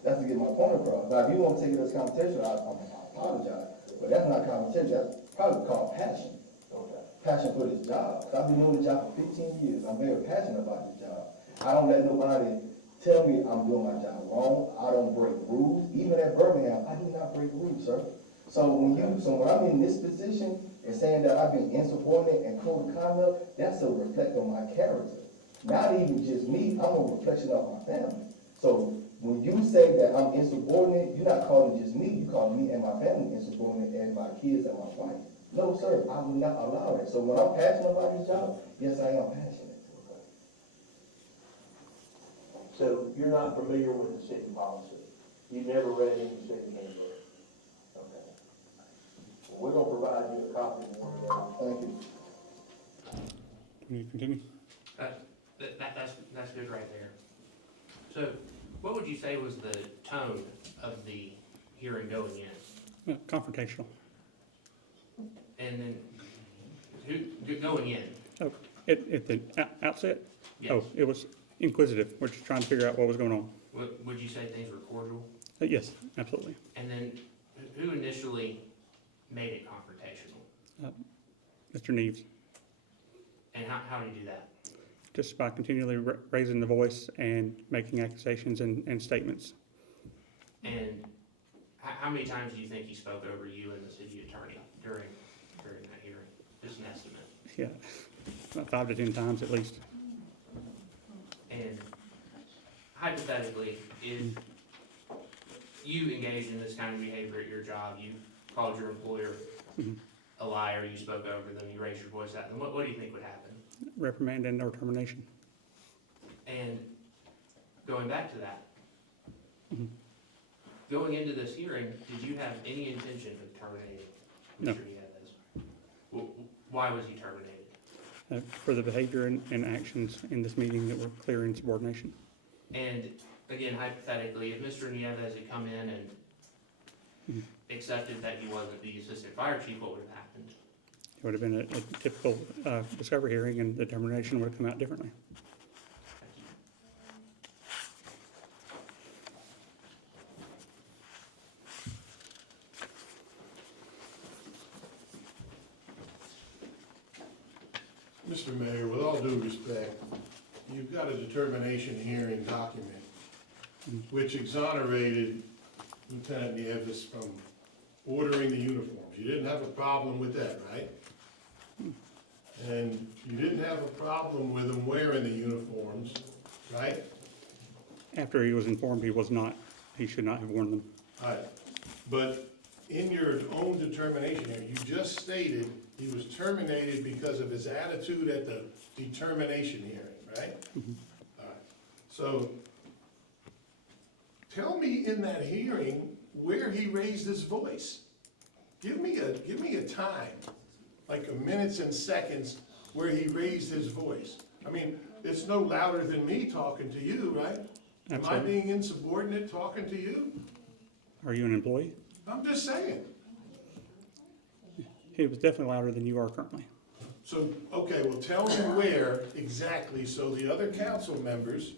That's to get my point across. Now, if you want to take it as confrontation, I apologize. But that's not confrontation. That's probably called passion. Okay. Passion for this job. I've been doing the job for 15 years. I'm very passionate about this job. I don't let nobody tell me I'm doing my job wrong. I don't break rules. Even at Birmingham, I do not break rules, sir. So when I'm in this position and saying that I've been insubordinate and code of conduct, that's a reflect on my character. Not even just me, I'm a reflection of my family. So when you say that I'm insubordinate, you're not calling just me, you call me and my family insubordinate and my kids and my wife. No, sir, I will not allow that. So when I'm passionate about this job, yes, I am passionate. So you're not familiar with the city policy? You've never read any city handbook? Okay. Well, we're gonna provide you a copy when we're ready. Thank you. Can you continue? That's good right there. So, what would you say was the tone of the hearing going in? Confrontational. And then, going in? Oh, at the outset? Yes. Oh, it was inquisitive. We're just trying to figure out what was going on. Would you say things were cordial? Yes, absolutely. And then, who initially made it confrontational? Mr. Neves, And how do you do that? just by continually raising the voice and making accusations and statements. And how many times do you think he spoke over you and the city attorney during that hearing? Just an estimate. Yeah, about 5 to 10 times at least. And hypothetically, if you engaged in this kind of behavior at your job, you called your employer a liar, you spoke over them, you raised your voice at them, what do you think would happen? Reprimand and or termination. And going back to that, going into this hearing, did you have any intention of terminating No. Mr. Nieves? Why was he terminated? For the behavior and actions in this meeting that were clear insubordination. And again, hypothetically, if Mr. Nieves had come in and accepted that he wasn't the assistant fire chief, what would have happened? It would have been a typical discovery hearing, and the determination would have come out differently. Mr. Mayor, with all due respect, you've got a determination hearing document which exonerated Lieutenant Nieves from ordering the uniforms. You didn't have a problem with that, right? And you didn't have a problem with him wearing the uniforms, right? After he was informed he should not have worn them. All right. But in your own determination here, you just stated he was terminated because of his attitude at the determination hearing, right? All right. So tell me in that hearing where he raised his voice. Give me a time, like a minutes and seconds, where he raised his voice. I mean, it's no louder than me talking to you, right? Am I Absolutely. being insubordinate talking to you? Are you an employee? I'm just saying. He was definitely louder than you are currently. So, okay, well, tell me where exactly, so the other council members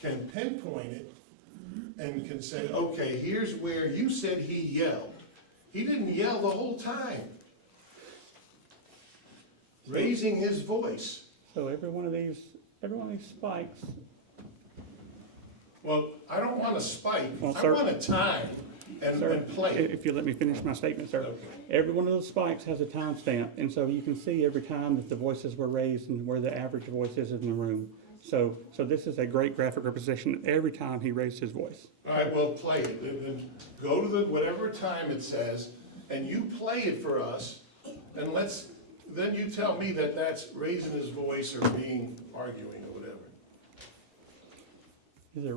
can pinpoint it and can say, okay, here's where you said he yelled. He didn't yell the whole time. Raising his voice. So every one of these spikes, Well, I don't want a spike, Well, I sir- want a time and play it. if you let me finish my statement, sir. Okay. Every one of those spikes has a timestamp, and so you can see every time that the voices were raised and where the average voice is in the room. So this is a great graphic representation every time he raised his voice. All right, well, play it, and go to the, whatever time it says, and you play it for us, and then you tell me that that's raising his voice or arguing or whatever. Is there?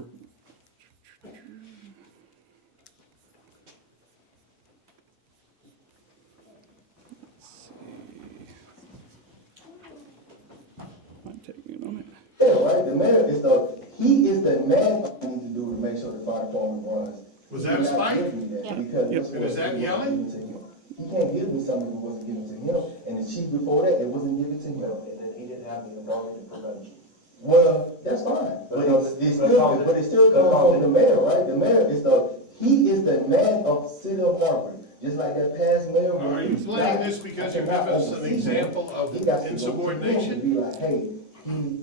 Might take me a moment. Yeah, right, the mayor is he is the man what we need to do to make sure the fire department runs. Was that a spike? Because Yep. this And is that wasn't yelling? given to him. He can't give me something that wasn't given to him, and the chief before that, it wasn't given to him. And then he didn't have the authority to promote you. Well, that's fine, but it still comes from the mayor, right? The mayor is he is the man of the city of Marbury, just like that past mayor. Are you playing this because you're giving us an example of insubordination? Be like, hey,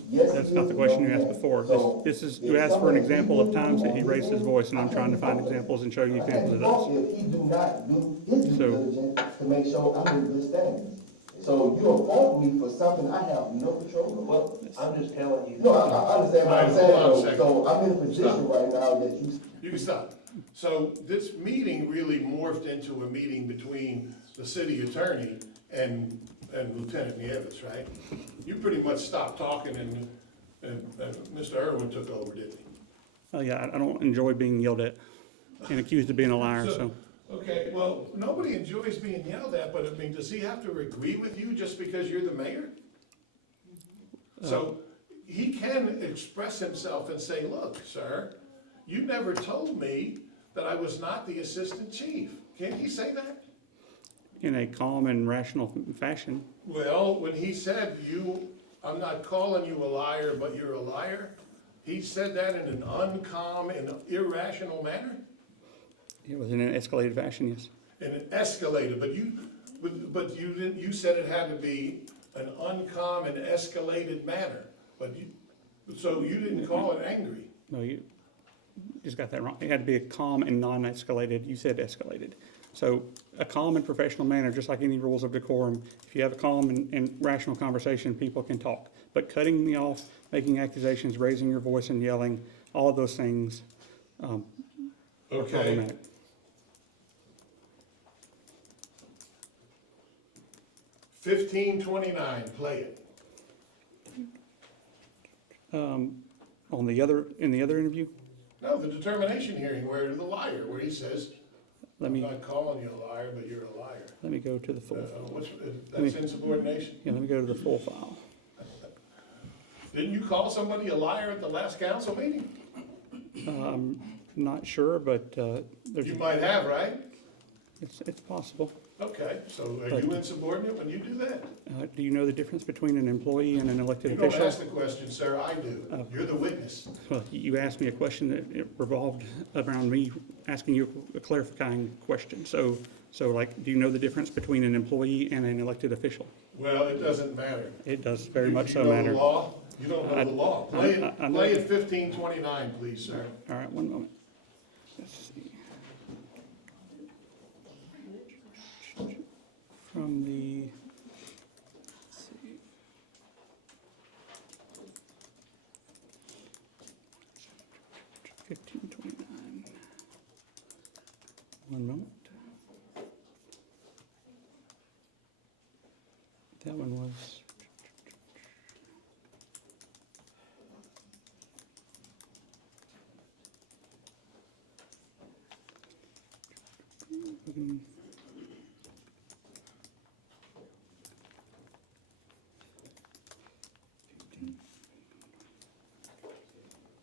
yes. That's not the question you asked before. This is, you asked for an example of times that he raised his voice, and I'm trying to find examples and show you examples of those. If he do not do his due So- diligence to make sure I'm in good standings. So you appoint me for something I have no control over. Well, I'm just telling you. No, I understand what I'm All right, hold on a saying, second. so I'm in a position Stop. right now that you. You can stop. So this meeting really morphed into a meeting between the city attorney and Lieutenant Nieves, right? You pretty much stopped talking and Mr. Irwin took over, didn't he? Oh, yeah, I don't enjoy being yelled at and accused of being a liar, so. Okay, well, nobody enjoys being yelled at, but I mean, does he have to agree with you just because you're the mayor? So he can express himself and say, look, sir, you never told me that I was not the assistant chief. Can't he say that? In a calm and rational fashion. Well, when he said I'm not calling you a liar, but you're a liar, he said that in an uncalm and irrational manner? It was in an escalated fashion, yes. And it escalated, but you didn't, you said it had to be an uncalm and escalated manner, so you didn't call it angry. No, you just got that wrong. It had to be a calm and non-escalated. You said escalated. So a calm and professional manner, just like any rules of decorum, if you have a calm and rational conversation, people can talk. But cutting me off, making accusations, raising your voice and yelling, all of those things are Okay, problematic. $15.29, play it. In the other interview, No, the determination hearing where the liar, where he says, let I'm me not calling you a liar, but you're a liar. go to the full. That's insubordination? Yeah, let me go to the full file. Didn't you call somebody a liar at the last council meeting? Not sure, but You might have, right? it's possible. Okay, so are you insubordinate when you do that? Do you know the difference between an employee and an elected You don't official? ask the question, sir, I do. You're the witness. Well, you asked me a question that it revolved around me asking you a clarifying question. So like, do you know the difference between an employee and an elected official? Well, it doesn't matter. It does very much so You know matter. the law? You don't know the law. Play I know it 1529, please, sir. All right, one moment. Let's see. From the, let's see. $15.29. One moment. That one was.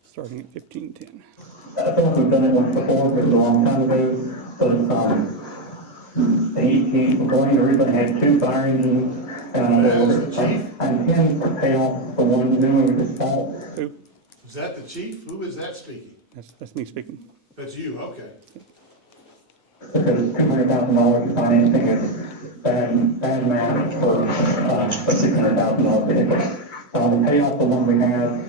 Starting at 15:10. I feel like we've done it once before, but it was a long time ago, but, he going originally had 2 fire engines, And That's the chief? I intend to pay off the one new one we just bought. Who? Is that the chief? Who is that speaking? That's me speaking. That's you, okay. Because $200,000 financing is bad math for a $600,000 vehicle. So I'm gonna pay off the one we have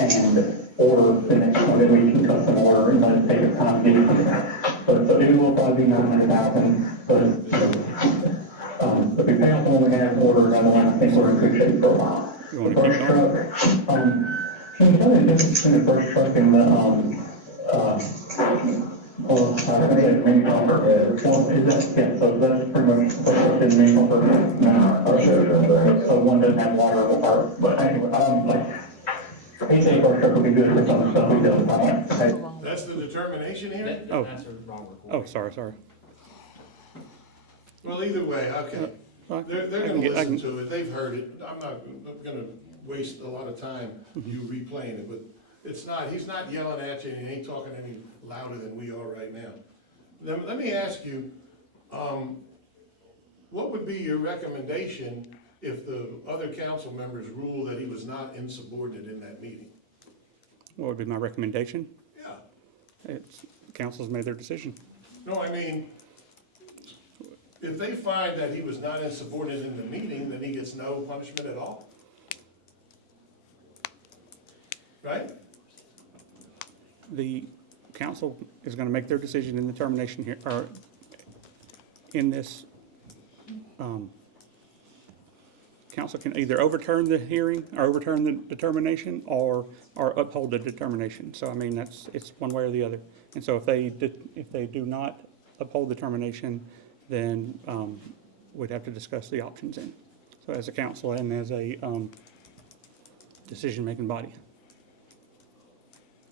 and order the next one that we can custom order and let it take its time getting here. So it will probably be 900,000, but if we pay off the one we have, order another one, I think we're in good shape for a while. You The wanna keep first going? truck, can you tell me the difference between the first truck and the, well, I think it's mini bumper. Well, is that, yeah, so that's pretty much the first truck is mini bumper. No, I'll show you that. so one doesn't have water or, but anyway, he said first truck would be good for some stuff we don't want. That's the determination here? Oh. That's a wrong report. Oh, sorry. Well, either way, okay. Well, They're I gonna can get- I listen can- to it, they've heard it, I'm not gonna waste a lot of time you replaying it, but it's not, he's not yelling at you, and he ain't talking any louder than we are right now. Let me ask you, what would be your recommendation if the other council members rule that he was not insubordinate in that meeting? What would be my recommendation? Yeah, It's, council's made their decision. no, I mean, if they find that he was not insubordinate in the meeting, then he gets no punishment at all. Right? The council is gonna make their decision in the termination here, or in this, council can either overturn the hearing, or overturn the determination, or uphold the determination. So, I mean, it's one way or the other. And so if they do not uphold the termination, then, we'd have to discuss the options then. So as a council and as a, decision-making body.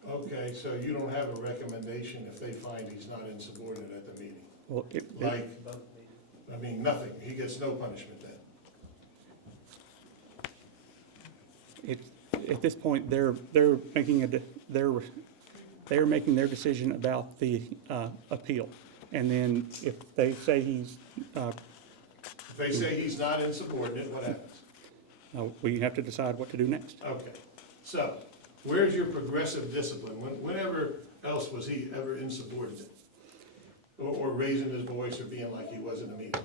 Okay, so you don't have a recommendation if they find he's not insubordinate at the meeting? Well, Like, I mean, nothing, he gets no punishment then? At this point, they're making they're making their decision about the appeal. And then if they say he's, If they say he's not insubordinate, what happens? we have to decide what to do next. Okay, so, where's your progressive discipline? Whenever else was he ever insubordinate? Or raising his voice or being like he was in a meeting?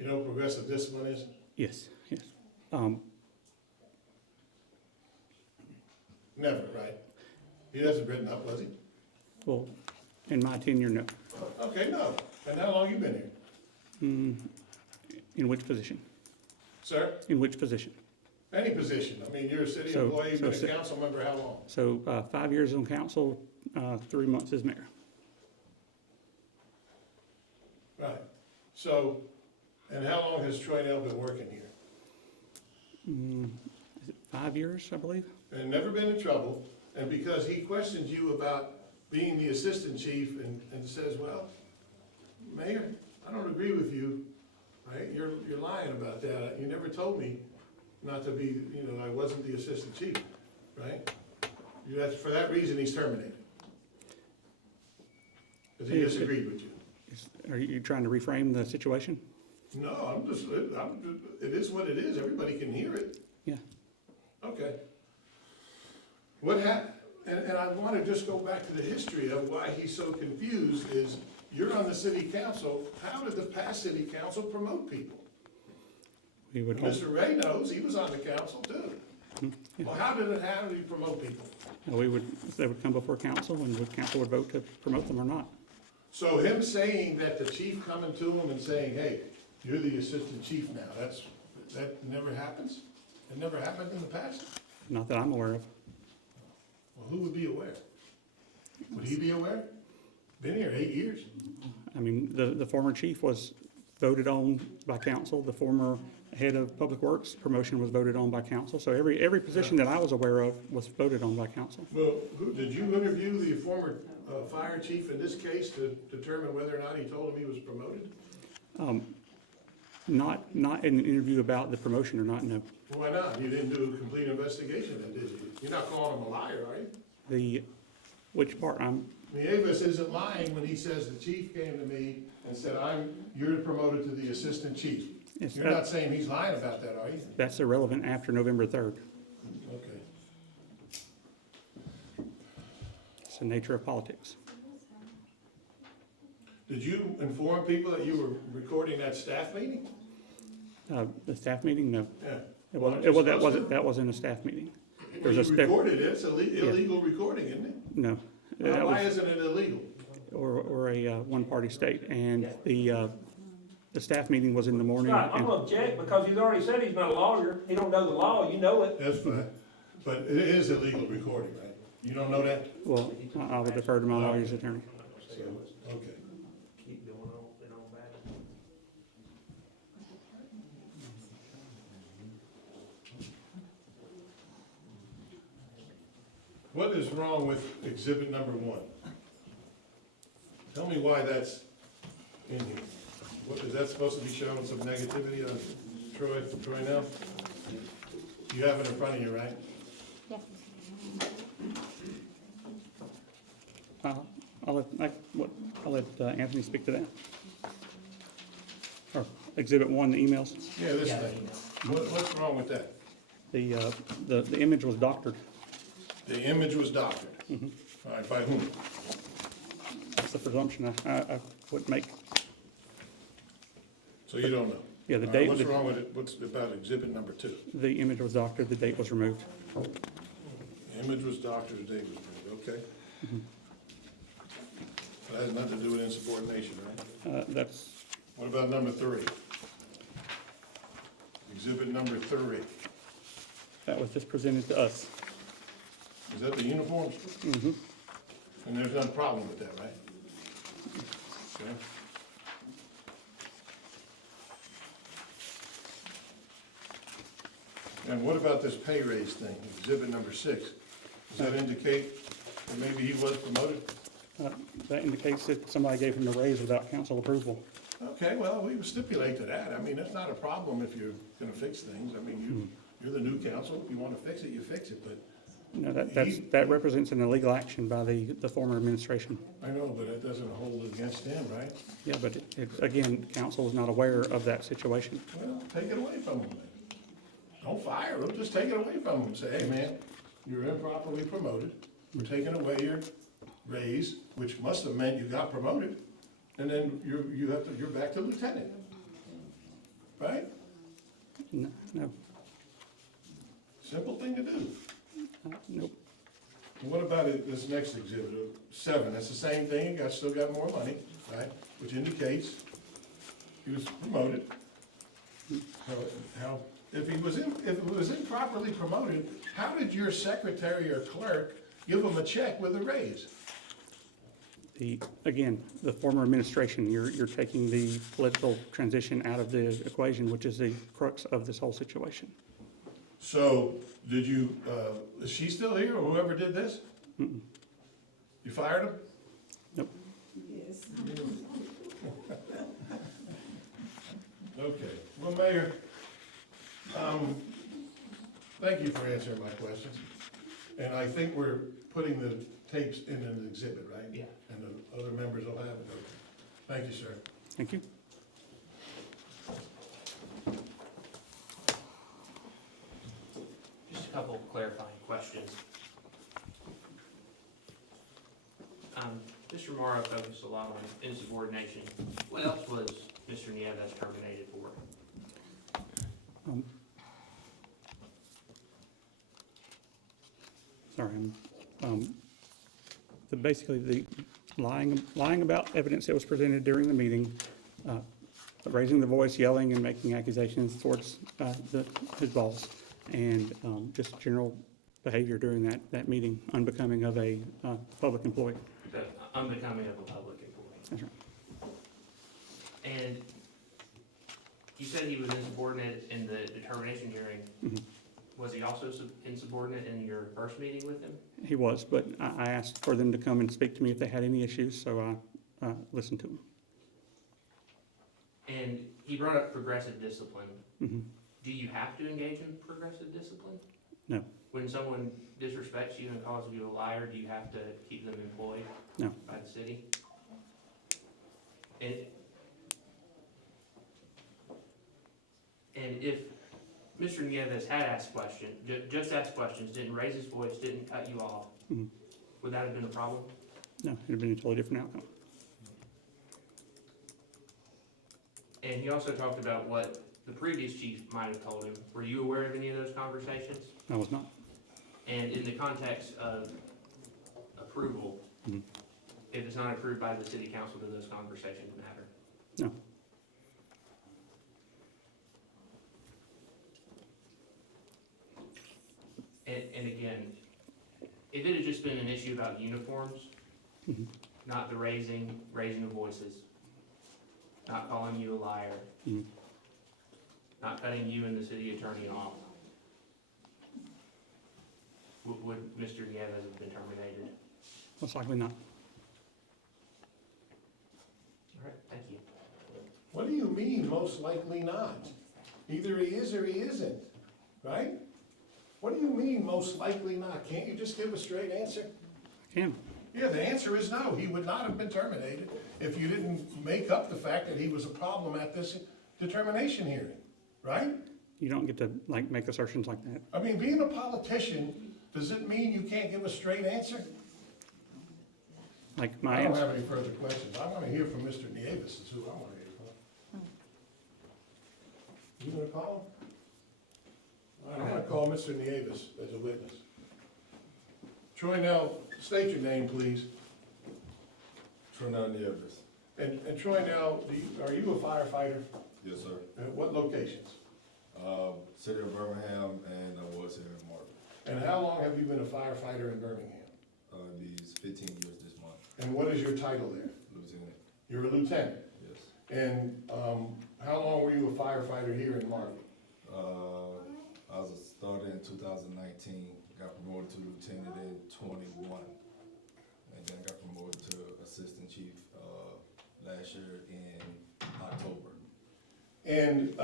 You know what progressive discipline is? Yes. Never, right? He hasn't written up, was he? Well, in my tenure, no. Okay, no. And how long you been here? In which position? Sir? In which position? Any position. I mean, you're a city So- employee, so been a council member how long? So 5 years on council, 3 months as mayor. Right. So, and how long has Troy Nell been working here? Is it 5 years, I believe? And never been in trouble, and because he questions you about being the assistant chief and says, well, Mayor, I don't agree with you, right? You're lying about that. You never told me not to be, I wasn't the assistant chief, right? That's, for that reason, he's terminated. Because he disagreed with you. Are you trying to reframe the situation? No, it is what it is. Everybody can hear it. Yeah. Okay. What happened, and I want to just go back to the history of why he's so confused is, you're on the city council, how did the past city council promote people? We would Mr. Ray knows, he was on the council too. Well, how did he promote people? they would come before council, and the council would vote to promote them or not. So him saying that the chief coming to him and saying, hey, you're the assistant chief now, that never happens? It never happened in the past? Not that I'm aware of. Well, who would be aware? Would he be aware? Been here 8 years. I mean, the former chief was voted on by council. The former head of public works promotion was voted on by council. So every position that I was aware of was voted on by council. Well, did you interview the former fire chief in this case to determine whether or not he told him he was promoted? Not in an interview about the promotion or not, no. Why not? You didn't do a complete investigation then, did you? You're not calling him a liar, are you? Which part? Nieves isn't lying when he says the chief came to me and said, you're promoted to the assistant chief. It's, You're not saying he's lying about that, are you? that's irrelevant after November 3rd. Okay. It's the nature of politics. Did you inform people that you were recording that staff meeting? The staff meeting, no. Yeah. That wasn't a staff meeting. Well, you recorded it, it's illegal recording, isn't it? No. Now, That why was, isn't it illegal? or a one-party state, and the staff meeting was in the morning. Scott, I'm and- gonna object because he's already said he's not a lawyer. He don't know the law, you know it. That's fine, but it is illegal recording, right? You don't know that? Well, I will defer to my lawyer's attorney. So, okay. Keep going on and on back. What is wrong with exhibit number 1? Tell me why that's in here. What, is that supposed to be showing some negativity on Troy now? You have it in front of you, right? I'll let Anthony speak to that. Or exhibit 1, the emails. Yeah, this thing. What's wrong with that? The image was doctored. The image was doctored. All right, by whom? That's the presumption I would make. So you don't know? Yeah, the All right, date, what's wrong with it? What's about exhibit number 2? the image was doctored, the date was removed. The image was doctored, the date was removed, okay? That has nothing to do with insubordination, right? That's, What about number 3? Exhibit number 3. that was just presented to us. Is that the uniforms? Mhm. And there's no problem with that, right? Okay. And what about this pay raise thing, exhibit number 6? Does that indicate that maybe he was promoted? That indicates that somebody gave him a raise without council approval. Okay, well, we would stipulate to that. I mean, that's not a problem if you're gonna fix things. I mean, you're the new council. If you wanna fix it, you fix it, but No, that represents an illegal action by the former administration. I know, but it doesn't hold against him, right? Yeah, but again, council is not aware of that situation. Well, take it away from him then. Don't fire him, just take it away from him. Say, hey, man, you're improperly promoted. We're taking away your raise, which must have meant you got promoted. And then you're back to lieutenant. Right? No, Simple thing to do. nope. And what about this next exhibit, 7? That's the same thing, still got more money, right? Which indicates he was promoted. How, if it was improperly promoted, how did your secretary or clerk give him a check with a raise? Again, the former administration, you're taking the political transition out of the equation, which is the crux of this whole situation. So, did you, is she still here, or whoever did this? Mm-mm. You fired him? Nope. Okay, well, Mayor, thank you for answering my questions. And I think we're putting the tapes in an exhibit, right? Yeah. And the other members will have it. Okay. Thank you, sir. Thank you. Just a couple clarifying questions. Mr. Morrow focused a lot on insubordination. What else was Mr. Nieves terminated for? Sorry, basically the lying about evidence that was presented during the meeting, raising the voice, yelling, and making accusations towards his boss, and just general behavior during that meeting, unbecoming of a public employee. The unbecoming of a public employee. That's right. And you said he was insubordinate in the determination hearing. Mhm. Was he also insubordinate in your first meeting with him? He was, but I asked for them to come and speak to me if they had any issues, so I listened to them. And he brought up progressive discipline. Mhm. Do you have to engage in progressive discipline? No. When someone disrespects you and calls you a liar, do you have to keep them employed? No. By the city? And And if Mr. Nieves had asked questions, just asked questions, didn't raise his voice, didn't cut you off, Mhm. would that have been a problem? No, it'd have been a totally different outcome. And he also talked about what the previous chief might have told him. Were you aware of any of those conversations? I was not. And in the context of approval, Mhm. if it's not approved by the city council, do those conversations matter? No. And again, if it had just been an issue about uniforms, Mhm. not the raising of voices, not calling you a liar, Mhm. not cutting you and the city attorney off, would Mr. Nieves have been terminated? Most likely not. All right, thank you. What do you mean, most likely not? Either he is or he isn't, right? What do you mean, most likely not? Can't you just give a straight answer? I can. Yeah, the answer is no, he would not have been terminated if you didn't make up the fact that he was a problem at this determination hearing, right? You don't get to, like, make assertions like that. I mean, being a politician, does it mean you can't give a straight answer? Like my I don't answer. have any further questions. I want to hear from Mr. Nieves, is who I want to hear from. You gonna call him? All right, I'm gonna call Mr. Nieves as a witness. Troy, now, state your name, please. Trinidad Nieves. And Troy, now, are you a firefighter? Yes, sir. At what locations? City of Birmingham, and I was here in Martin. And how long have you been a firefighter in Birmingham? These 15 years this month. And what is your title there? Lieutenant. You're a lieutenant. Yes. And how long were you a firefighter here in Martin? I was started in 2019, got promoted to lieutenant in 21, and then got promoted to assistant chief last year in October. And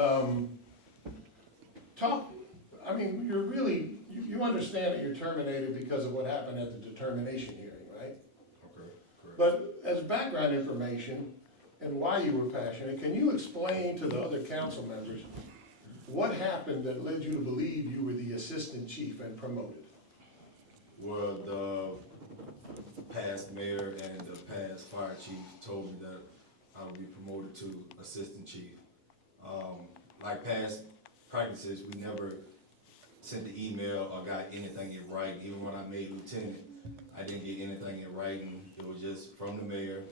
you understand that you're terminated because of what happened at the determination hearing, right? Okay, correct. But as background information and why you were passionate, can you explain to the other council members what happened that led you to believe you were the assistant chief and promoted? Well, the past mayor and the past fire chief told me that I would be promoted to assistant chief. Like past practices, we never sent the email or got anything in writing. Even when I made lieutenant, I didn't get anything in writing. It was just from the mayor,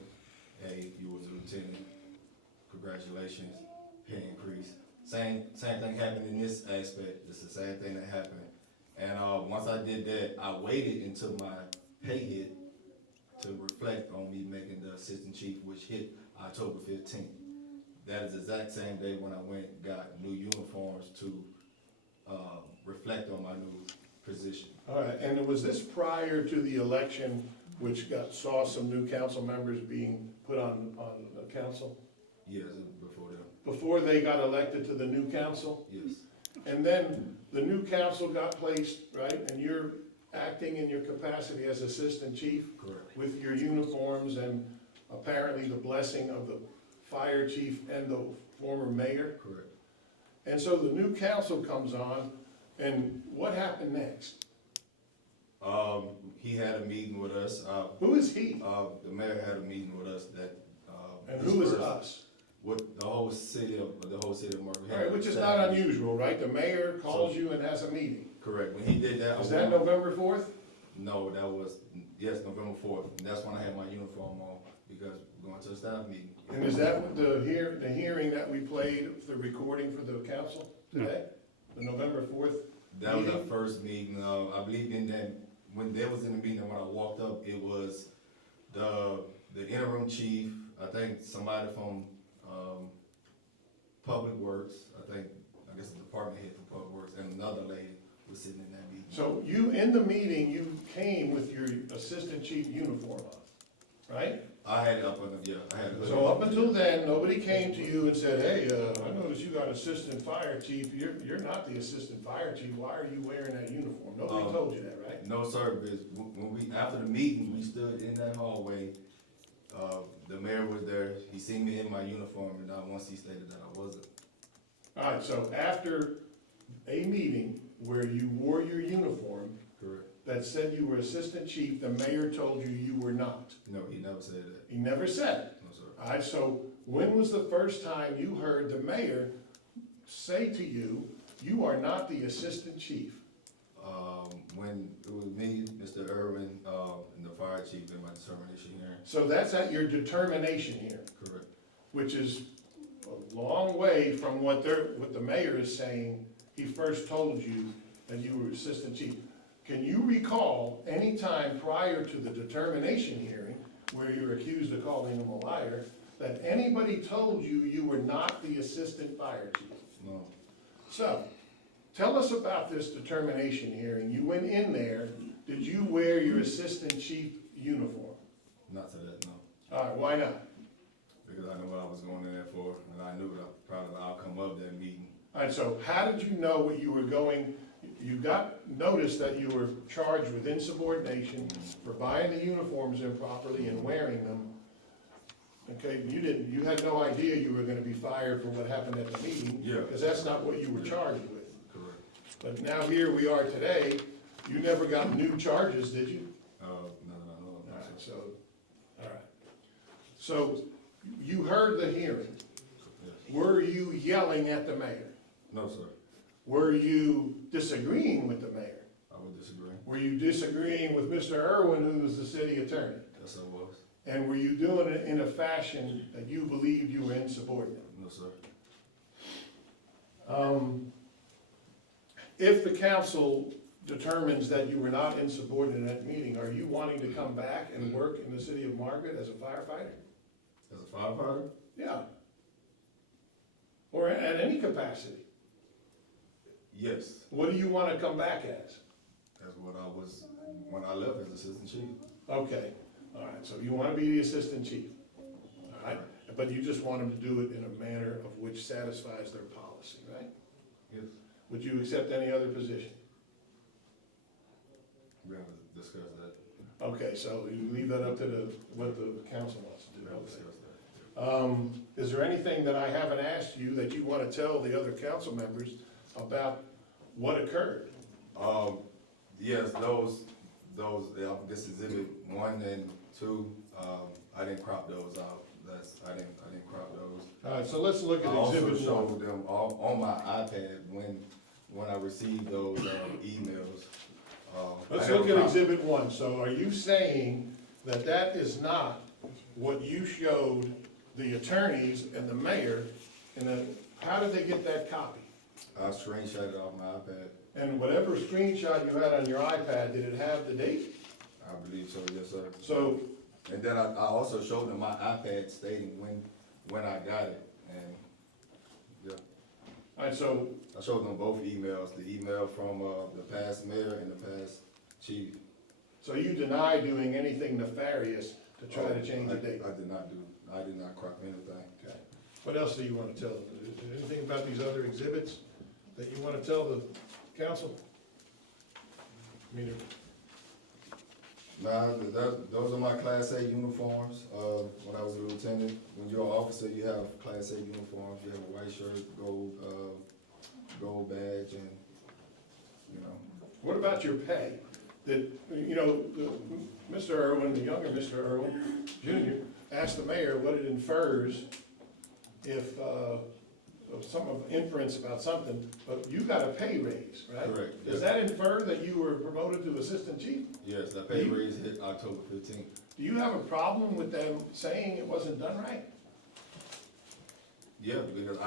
hey, you was a lieutenant, congratulations, pay increase. Same thing happened in this aspect. It's the same thing that happened. And once I did that, I waited until my pay hit to reflect on me making the assistant chief, which hit October 15th. That is the exact same day when I went and got new uniforms to reflect on my new position. All right, and was this prior to the election, which saw some new council members being put on the council? Yes, before that. Before they got elected to the new council? Yes, And then the new council got placed, right? And you're acting in your capacity as assistant chief correct. with your uniforms and apparently the blessing of the fire chief and the former mayor. Correct. And so the new council comes on, and what happened next? He had a meeting with us. Who is he? The mayor had a meeting with us that. And who is us? With the whole city of Martin. All right, which is not unusual, right? The mayor calls you and has a meeting. Correct. When he did that. Is that November 4th? No, that was, yes, November 4th. And that's when I had my uniform on because we're going to a staff meeting. And is that the hearing that we played, the recording for the council today? The November 4th? That was our meeting? first meeting. I believe in that, when they was in the meeting, when I walked up, it was the interim chief, I think somebody from Public Works, I guess the department head from Public Works, and another lady was sitting in that meeting. So you, in the meeting, you came with your assistant chief uniform on, right? I had it up on the, yeah, I had it. So up until then, nobody came to you and said, hey, I noticed you got assistant fire chief, you're not the assistant fire chief, why are you wearing that uniform? Nobody told you that, right? No, sir, because when after the meeting, we stood in that hallway, the mayor was there, he seen me in my uniform, and once he stated that I wasn't. All right, so after a meeting where you wore your uniform Correct. that said you were assistant chief, the mayor told you you were not. No, he never said that. He never said it. No, sir. All right, so when was the first time you heard the mayor say to you, you are not the assistant chief? When it was me, Mr. Irwin, and the fire chief in my determination hearing. So that's at your determination here, Correct. which is a long way from what the mayor is saying. He first told you that you were assistant chief. Can you recall any time prior to the determination hearing where you're accused of calling him a liar, that anybody told you you were not the assistant fire chief? No, So, tell us about this determination hearing. You went in there, did you wear your assistant chief uniform? not to that, no. All right, why not? Because I knew what I was going in there for, and I knew probably the outcome of that meeting. All right, so how did you know what you were going, you got notice that you were charged with insubordination for buying the uniforms improperly and wearing them. Okay, you had no idea you were gonna be fired for what happened at the meeting. Yeah. Because that's not what you were charged with. Correct. But now here we are today, you never got new charges, did you? No, no, no, All right, sir. so, all right. So, you heard the hearing. Yes. Were you yelling at the mayor? No, sir. Were you disagreeing with the mayor? I would disagree. Were you disagreeing with Mr. Irwin, who was the city attorney? Yes, I was. And were you doing it in a fashion that you believed you were insubordinate? No, sir. If the council determines that you were not insubordinate at that meeting, are you wanting to come back and work in the city of Margaret as a firefighter? As a firefighter? Yeah. Or at any capacity? Yes. What do you want to come back as? That's what I was when I left as assistant chief. Okay, all right, so you want to be the assistant chief, all right? But you just want them to do it in a manner of which satisfies their policy, right? Yes. Would you accept any other position? We haven't discussed that. Okay, so you leave that up to what the council wants to We do. haven't Okay. discussed that. Is there anything that I haven't asked you that you want to tell the other council members about what occurred? Yes, this exhibit 1 and 2, I didn't crop those out. I didn't crop those. All right, so let's look I at also exhibit one. showed them all on my iPad when I received those emails. Let's I have look a at copy. exhibit one. So are you saying that that is not what you showed the attorneys and the mayor? And how did they get that copy? I screenshot it off my iPad. And whatever screenshot you had on your iPad, did it have the date? I believe so, yes, sir. So, And then I also showed them my iPad stating when I got it, and, yeah. all right, so, I showed them both emails, the email from, the past mayor and the past chief. so you deny doing anything nefarious to try to change the date? I did not crop anything. Okay. What else do you want to tell them? Is there anything about these other exhibits that you want to tell the council? I mean, Nah, those are my Class A uniforms, when I was a lieutenant. When you're an officer, you have Class A uniforms, you have a white shirt, gold badge, and, you know. what about your pay? Mr. Irwin, the younger Mr. Irwin Jr., asked the mayor what it infers if, some of inference about something, but you got a pay raise, right? Correct. Does that infer that you were promoted to assistant chief? Yes, that pay raise hit October 15th. Do you have a problem with them saying it wasn't done right? Yeah, because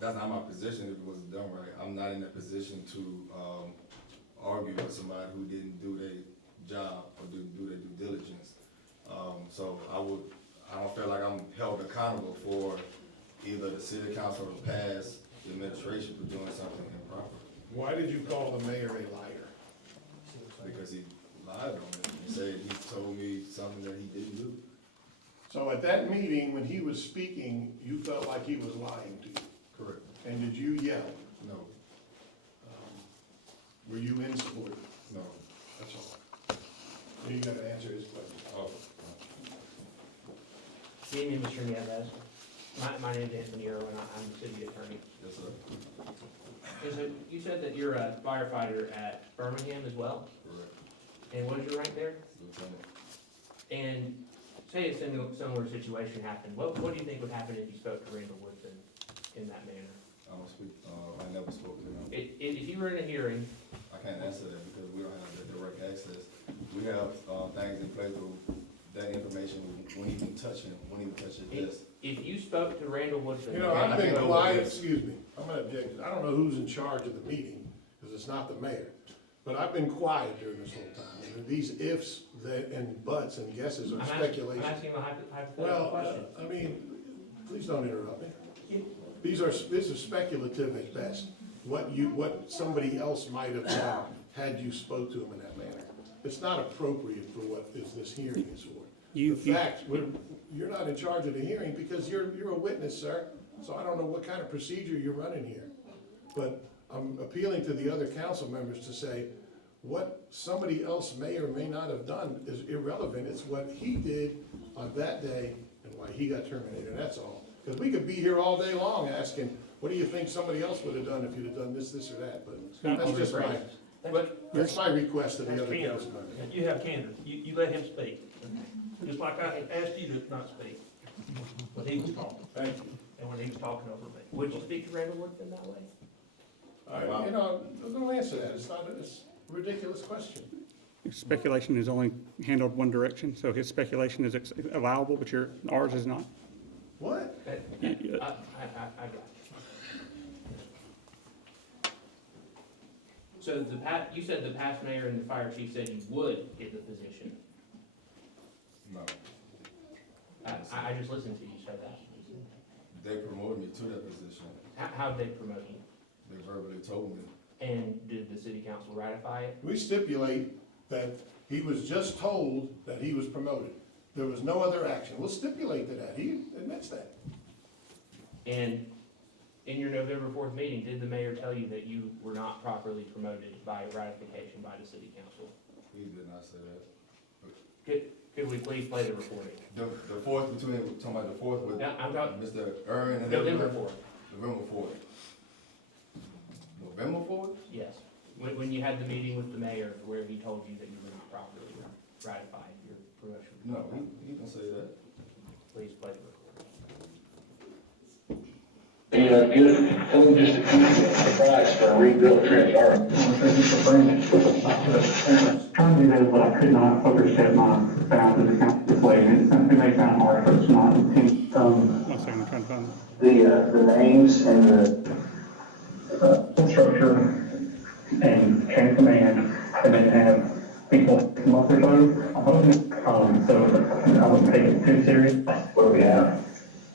that's not my position if it wasn't done right. I'm not in a position to, argue with somebody who didn't do their job or didn't do their due diligence. So I don't feel like I'm held accountable for either the city council or the past administration for doing something improper. Why did you call the mayor a liar? Because he lied on it. He said he told me something that he didn't do. So at that meeting, when he was speaking, you felt like he was lying to you? Correct. And did you yell? No, Were you insubordinate? no. That's all. You gotta answer his question. Oh, Good evening, Mr. Nieves. My name's Anthony Irwin, I'm the city attorney. Yes, sir. And so you said that you're a firefighter at Birmingham as well? Correct. And what is your rank there? Lieutenant. And say a similar situation happened, what do you think would happen if you spoke to Randall Woodson in that manner? I don't speak, I never spoke to him. If you were in a hearing, I can't answer that because we don't have the direct access. We have, things in place where that information wouldn't even touch him, wouldn't even touch his desk. if you spoke to Randall Woodson. You know, I've been quiet, excuse me, I'm gonna object, I don't know who's in charge of the meeting, because it's not the mayor. But I've been quiet during this whole time, and these ifs and buts and guesses are speculation. I'm asking a hypothetical Well, question. I mean, please don't interrupt me. This is speculative at best, what somebody else might have done had you spoke to him in that manner. It's not appropriate for what this hearing is for. The fact, you're not in charge of the hearing because you're a witness, sir, so I don't know what kind of procedure you're running here. But I'm appealing to the other council members to say, what somebody else may or may not have done is irrelevant. It's what he did on that day and why he got terminated, that's all. Because we could be here all day long asking, what do you think somebody else would have done if you'd have done this or that? But that's just that's my request to the other council members. You have candor. You let him speak. Just like I asked you to not speak when he was talking, Thank you. and when he was talking over me. Would you speak to Randall Woodson that way? You know, don't answer that. It's a ridiculous question. Speculation is only handled one direction, so his speculation is allowable, but ours is not. What? I got you. So you said the past mayor and the fire chief said you would get the position. No, I just listened to you say that. they promoted me to that position. How'd they promote you? They verbally told me. And did the city council ratify it? We stipulate that he was just told that he was promoted. There was no other action. We'll stipulate to that. He admits that. And in your November 4th meeting, did the mayor tell you that you were not properly promoted by ratification by the city council? He did not say that. Could we please play the recording? The fourth between, we're talking about the fourth with No, I'm talking Mr. Aaron and November everybody? 4th, November fourth. November fourth? yes. When you had the meeting with the mayor where he told you that you were not properly ratified your promotion. No, he didn't say that. Please play the recording. Just a price for a rebuilt transformer. Trying to do that, but I could not overstep my bounds as a council this way, and it may sound hard, but it's not intent. One second, I'm trying to find The names and the Structure and chain of command, and then have people come up there, so I wouldn't take it too serious. what do we have?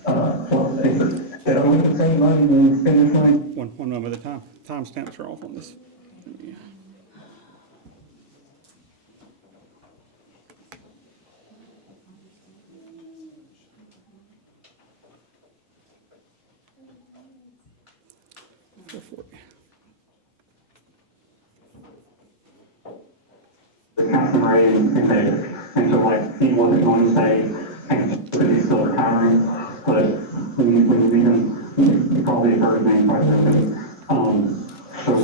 Well, they don't even say money when you spend this money. one moment at a time. Timestamps are off on this. Go for it. Councilman Ray and David, and so like, he wasn't going to say, but he's still retiring, but when you read him, you probably have heard his name right there. So,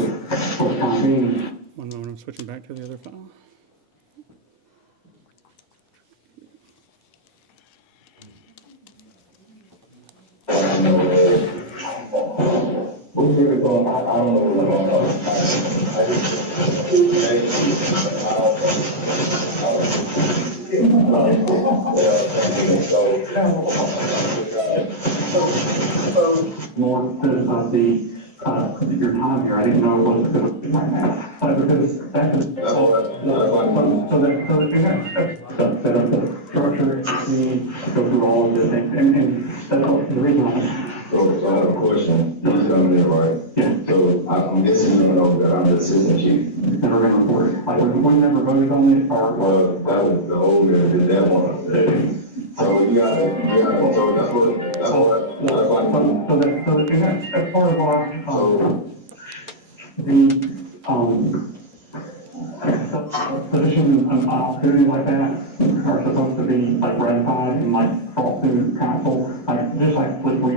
for the time being, One moment, I'm switching back to the other file. Who's really going, I don't know what's going on. I more to your time here, I didn't know it wasn't going to be right now. Because that is, set up the structure, go through all of the things, and that's all the reason I. So I have a question. He's coming in, right? Yeah. So I'm guessing you know that I'm the assistant chief. Never been reported, like, we never voted on it, or. Well, that was the old man did that one. So you got, so that's what. So that's part of our, position and opportunity like that are supposed to be like ratified and like brought through council, like, just like we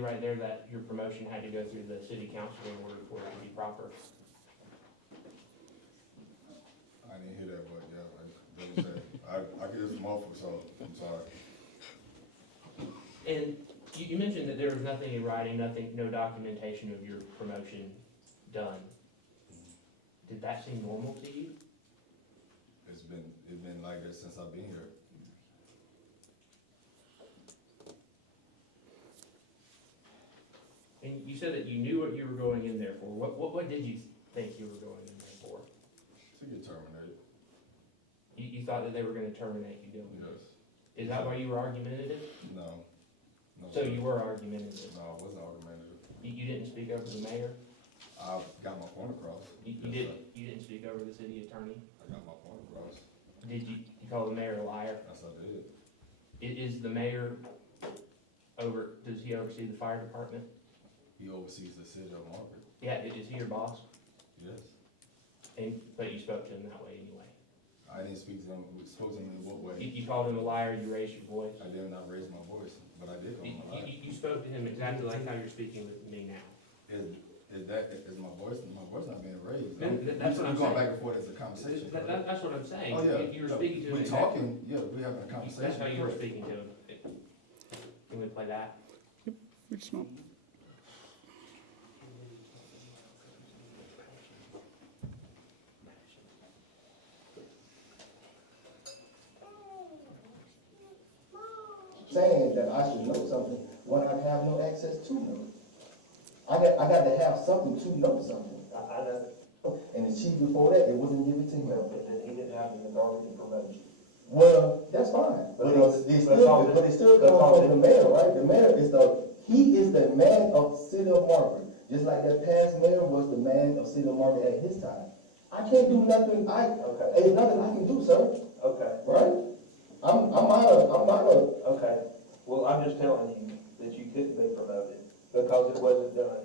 you right there that your promotion had to go through the city council in order for it to be proper. I didn't hear that, but yeah, like they said, I get this muffled, so I'm sorry. And you mentioned that there was nothing in writing, no documentation of your promotion done. Did that seem normal to you? It's been like that since I've been here. And you said that you knew what you were going in there for. What did you think you were going in there for? To get terminated, You thought that they were gonna terminate you doing yes. this? Is that why you were argumentative? No. So sir. you were argumentative? No, I wasn't argumentative. You didn't speak over the mayor? I got my point across. You Yes, didn't speak over the city attorney? I got my point across. Did you call the mayor a liar? Yes, I did. Is the mayor does he oversee the fire department? He oversees the city of Margaret. Yeah, is he your boss? Yes. But you spoke to him that way anyway? I didn't speak to him, we spoke to him in what way? You called him a liar, you raised your voice? I did not raise my voice, but I did call him a liar. You spoke to him exactly like how you're speaking with me now. Is my voice not being raised? That's what I'm We're going saying. back and forth as a conversation. correct? That's what I'm saying. Oh, yeah. You were speaking to him. We're exactly- talking, yeah, we're having a conversation. That's how you were correct. speaking to him. Can we play that? Which one? Saying that I should know something when I have no access to know. I got to have something to know something. I know, And the chief before that, it wasn't given to him. but then he didn't have the authority to promote you. Well, that's fine, but it's still comes from the mayor, right? The mayor is he is the man of city of Margaret, just like that past mayor was the man of city of Margaret at his time. I can't do nothing, Okay, there's nothing I can do, sir, okay, right? I'm not a, okay. Well, I'm just telling you that you couldn't be promoted because it wasn't done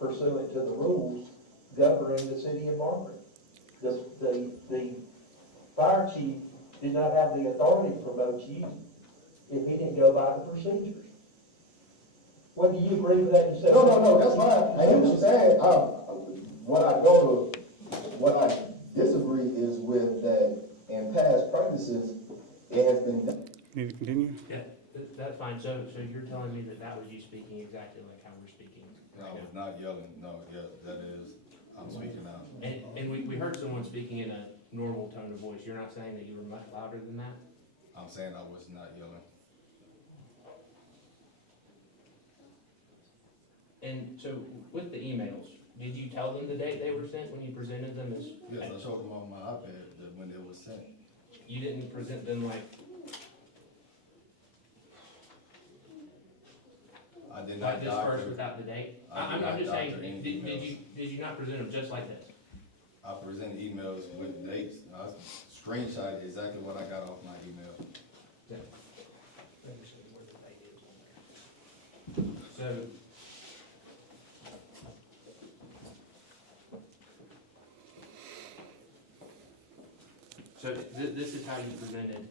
pursuant to the rules governing the city of Margaret. The fire chief did not have the authority to promote you if he didn't go by the procedures. What, do you agree with that yourself? no, that's fine, I hear what you're saying, what I disagree is with that in past practices, it has been done. Need to continue? Yeah, that's fine. So you're telling me that was you speaking exactly like how we're speaking No, I right was now? not yelling, no, yeah, that is, I'm speaking now. And we heard someone speaking in a normal tone of voice. You're not saying that you were much louder than that? I'm saying I was not yelling. And so with the emails, did you tell them the date they were sent when you presented them as? Yes, I showed them on my iPad that when it was sent. You didn't present them like I did not this first doctor, without the date? I did I'm not just saying, doctor any did emails. you not present them just like this? I presented emails with dates, I screenshot exactly what I got off my email. So. So this is how you presented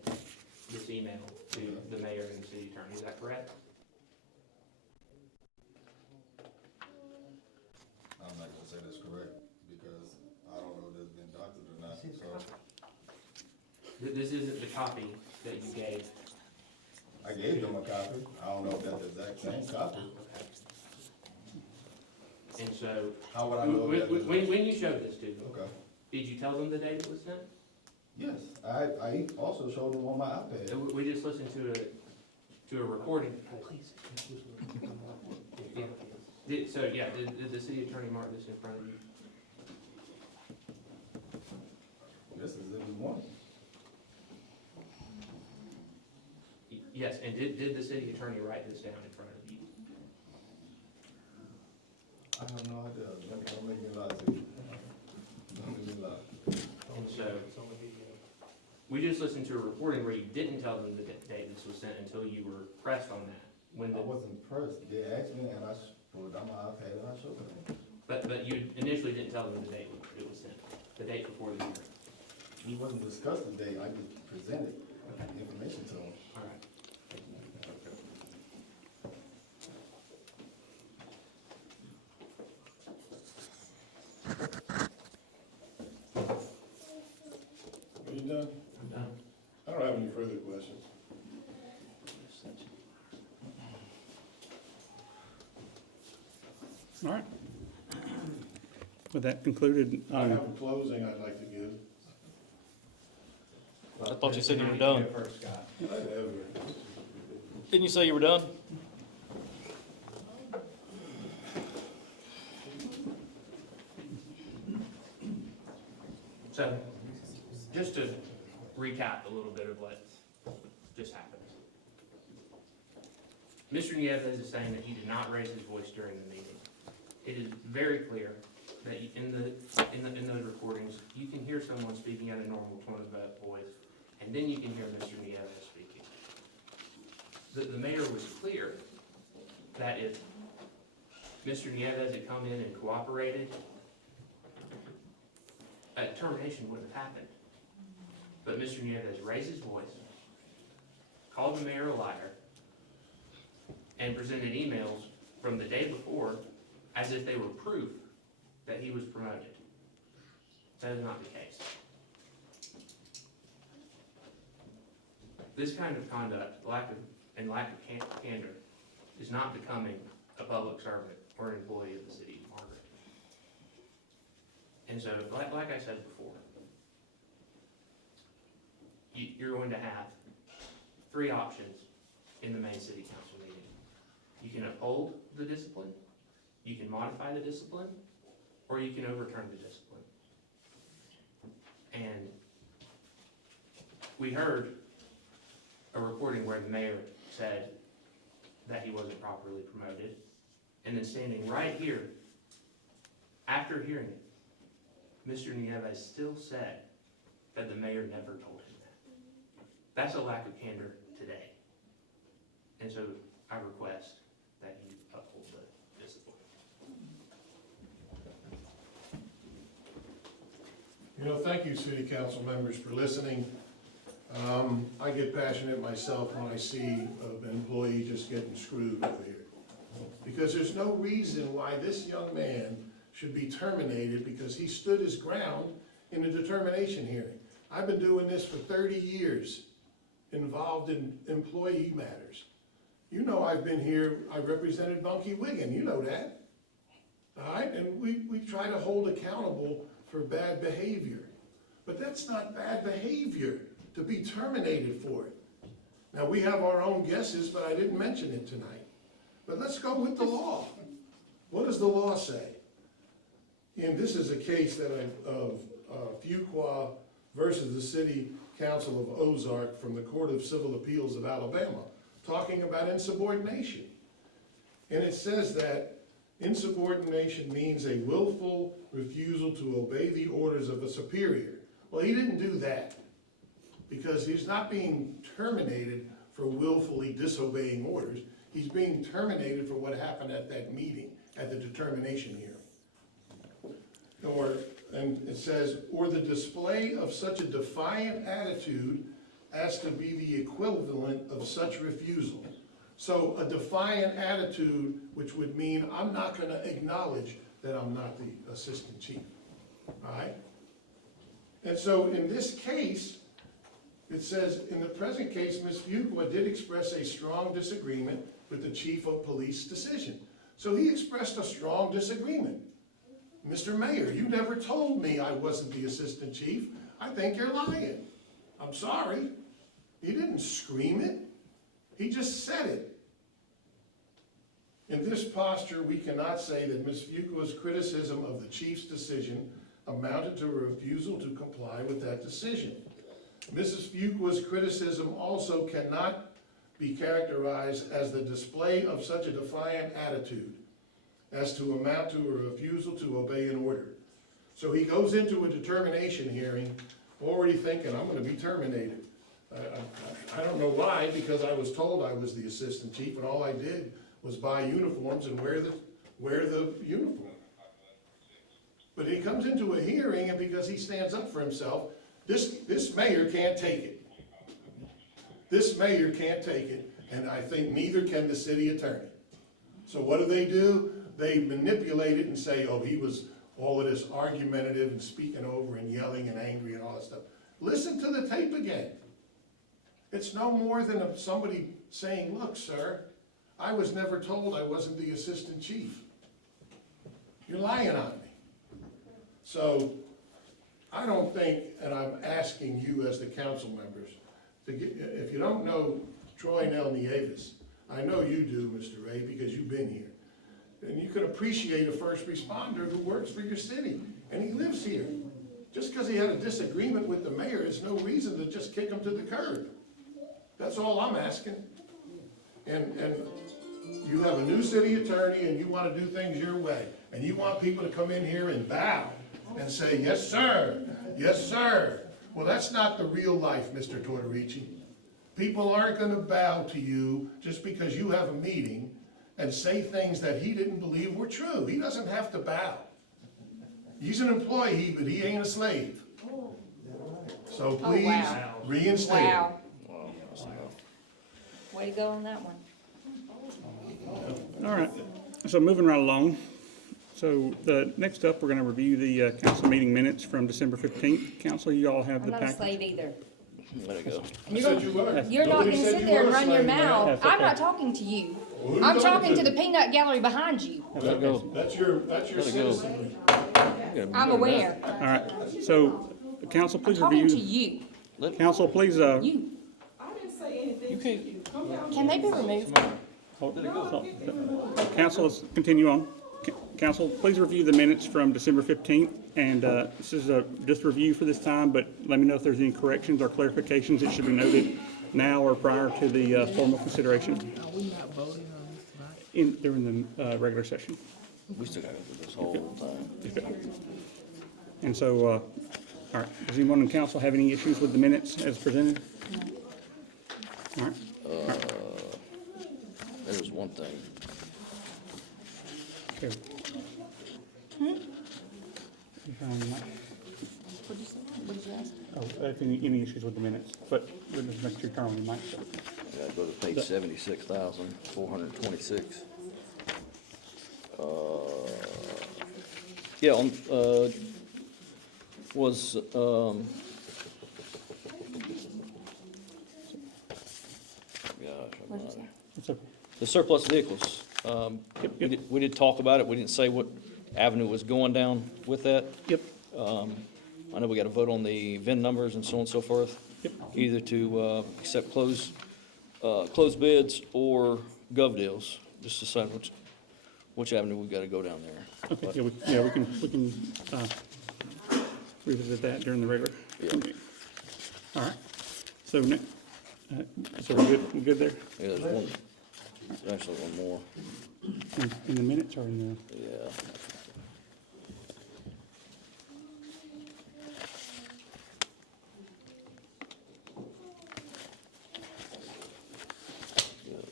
this email to the mayor and the city attorney, is that correct? I'm not gonna say that's correct, because I don't know if it's been doctored or not, so. This isn't the copy that you gave. I gave them a copy, I don't know if that's the exact same copy. And so, How would I know that? when you showed this to them, Okay, did you tell them the date it was sent? yes, I also showed them on my iPad. We just listened to a recording. Please. Yeah. Did the city attorney mark this in front of you? Yes, it's in one. Yes, and did the city attorney write this down in front of you? I have no idea, don't make me lie to you. Don't make me lie. And so, we just listened to a recording where you didn't tell them the date this was sent until you were pressed on that. I wasn't pressed, they asked me and I pulled out my iPad and I showed them. But you initially didn't tell them the date it was sent, the date before the hearing. We wasn't discussing the date, I just presented information to them. All right. done? I'm done. I don't have any further questions. All right. With that concluded, I have a closing I'd like to give. I thought you said you were done. Whatever. Didn't you say you were done? So, just to recap a little bit of what just happened. Mr. Nieves is saying that he did not raise his voice during the meeting. It is very clear that in those recordings, you can hear someone speaking at a normal tone of voice, and then you can hear Mr. Nieves speaking. The mayor was clear that if Mr. Nieves had come in and cooperated, a termination wouldn't have happened. But Mr. Nieves raised his voice, called the mayor a liar, and presented emails from the day before as if they were proof that he was promoted. That is not the case. This kind of conduct, lack of candor, is not becoming a public servant or an employee of the city of Margaret. And so, like I said before, you're going to have three options in the Main City Council meeting. You can uphold the discipline, you can modify the discipline, or you can overturn the discipline. And we heard a recording where the mayor said that he wasn't properly promoted, and then standing right here, after hearing it, Mr. Nieves still said that the mayor never told him that. That's a lack of candor today. And so I request that you uphold the discipline. Thank you, city council members, for listening. I get passionate myself when I see an employee just getting screwed over here. Because there's no reason why this young man should be terminated because he stood his ground in a determination hearing. I've been doing this for 30 years, involved in employee matters. You know I've been here, I represented Bunkie Wiggin, you know that. All right, and we try to hold accountable for bad behavior. But that's not bad behavior to be terminated for it. Now, we have our own guesses, but I didn't mention it tonight. But let's go with the law. What does the law say? And this is a case of Fuqua versus the City Council of Ozark from the Court of Civil Appeals of Alabama, talking about insubordination. And it says that insubordination means a willful refusal to obey the orders of a superior. Well, he didn't do that because he's not being terminated for willfully disobeying orders. He's being terminated for what happened at that meeting, at the determination hearing. And it says, or the display of such a defiant attitude as to be the equivalent of such refusal. So a defiant attitude, which would mean I'm not going to acknowledge that I'm not the assistant chief, all right? And so in this case, it says, in the present case, Ms. Fuqua did express a strong disagreement with the chief of police decision. So he expressed a strong disagreement. Mr. Mayor, you never told me I wasn't the assistant chief. I think you're lying. I'm sorry. He didn't scream it. He just said it. In this posture, we cannot say that Ms. Fuqua's criticism of the chief's decision amounted to a refusal to comply with that decision. Mrs. Fuqua's criticism also cannot be characterized as the display of such a defiant attitude as to amount to a refusal to obey an order. So he goes into a determination hearing already thinking, I'm going to be terminated. I don't know why, because I was told I was the assistant chief, and all I did was buy uniforms and wear the uniform. But he comes into a hearing, and because he stands up for himself, this mayor can't take it. This mayor can't take it, and I think neither can the city attorney. So what do? They manipulate it and say, oh, he was all of this argumentative and speaking over and yelling and angry and all that stuff. Listen to the tape again. It's no more than somebody saying, look, sir, I was never told I wasn't the assistant chief. You're lying on me. So I don't think, and I'm asking you as the council members, to get, if you don't know Troy Nell Nieves, I know you do, Mr. Ray, because you've been here. And you can appreciate a first responder who works for your city, and he lives here. Just because he had a disagreement with the mayor is no reason to just kick him to the curb. That's all I'm asking. And you have a new city attorney and you want to do things your way. And you want people to come in here and bow and say, yes, sir, yes, sir. Well, that's not the real life, Mr. Tortorici. People aren't going to bow to you just because you have a meeting and say things that he didn't believe were true. He doesn't have to bow. He's an employee, but he ain't a slave. So please, reinstate him. Wow. Way to go on that one. All right, so moving right along. So the next up, we're gonna review the council meeting minutes from December 15th. Council, you all have I'm the not a packet. slave either. Let it go. And Said you were. you're not Nobody gonna said sit you there were and a run your slave, man. mouth. That's I'm okay. not talking to you. Well, who you I'm talking to to? the peanut gallery behind you. Let it go. That's your Let it go. citizenry. I'm aware. All right, so council, I'm please talking to review. you. Council, please, You. You can't. Can they be removed? Council, let's continue on. Council, please review the minutes from December 15th. And this is just a review for this time, but let me know if there's any corrections or clarifications that should be noted now or prior to the formal consideration. Are we not voting on this tonight? During the regular session. We still gotta go through this whole thing. And so, all right, does anyone in council have any issues with the minutes as presented? All right, There was one thing. okay. What'd you say? What did you ask? Oh, if any issues with the minutes, but let me make sure you turn on your mic. So. I gotta go to page 76,426. Yeah, on, was, What'd you say? It's okay. the surplus vehicles. We did talk about it. We didn't say what avenue was going down with that. Yep. I know we got to vote on the VIN numbers and so on and so forth. Yep. Either to accept closed bids or gov deals. Just decide which avenue we got to go down there. Okay, we can revisit that during the regular. Yeah. meeting. All right. So so we're good there Yeah, there's actually one more. in the minutes or in the? Yeah.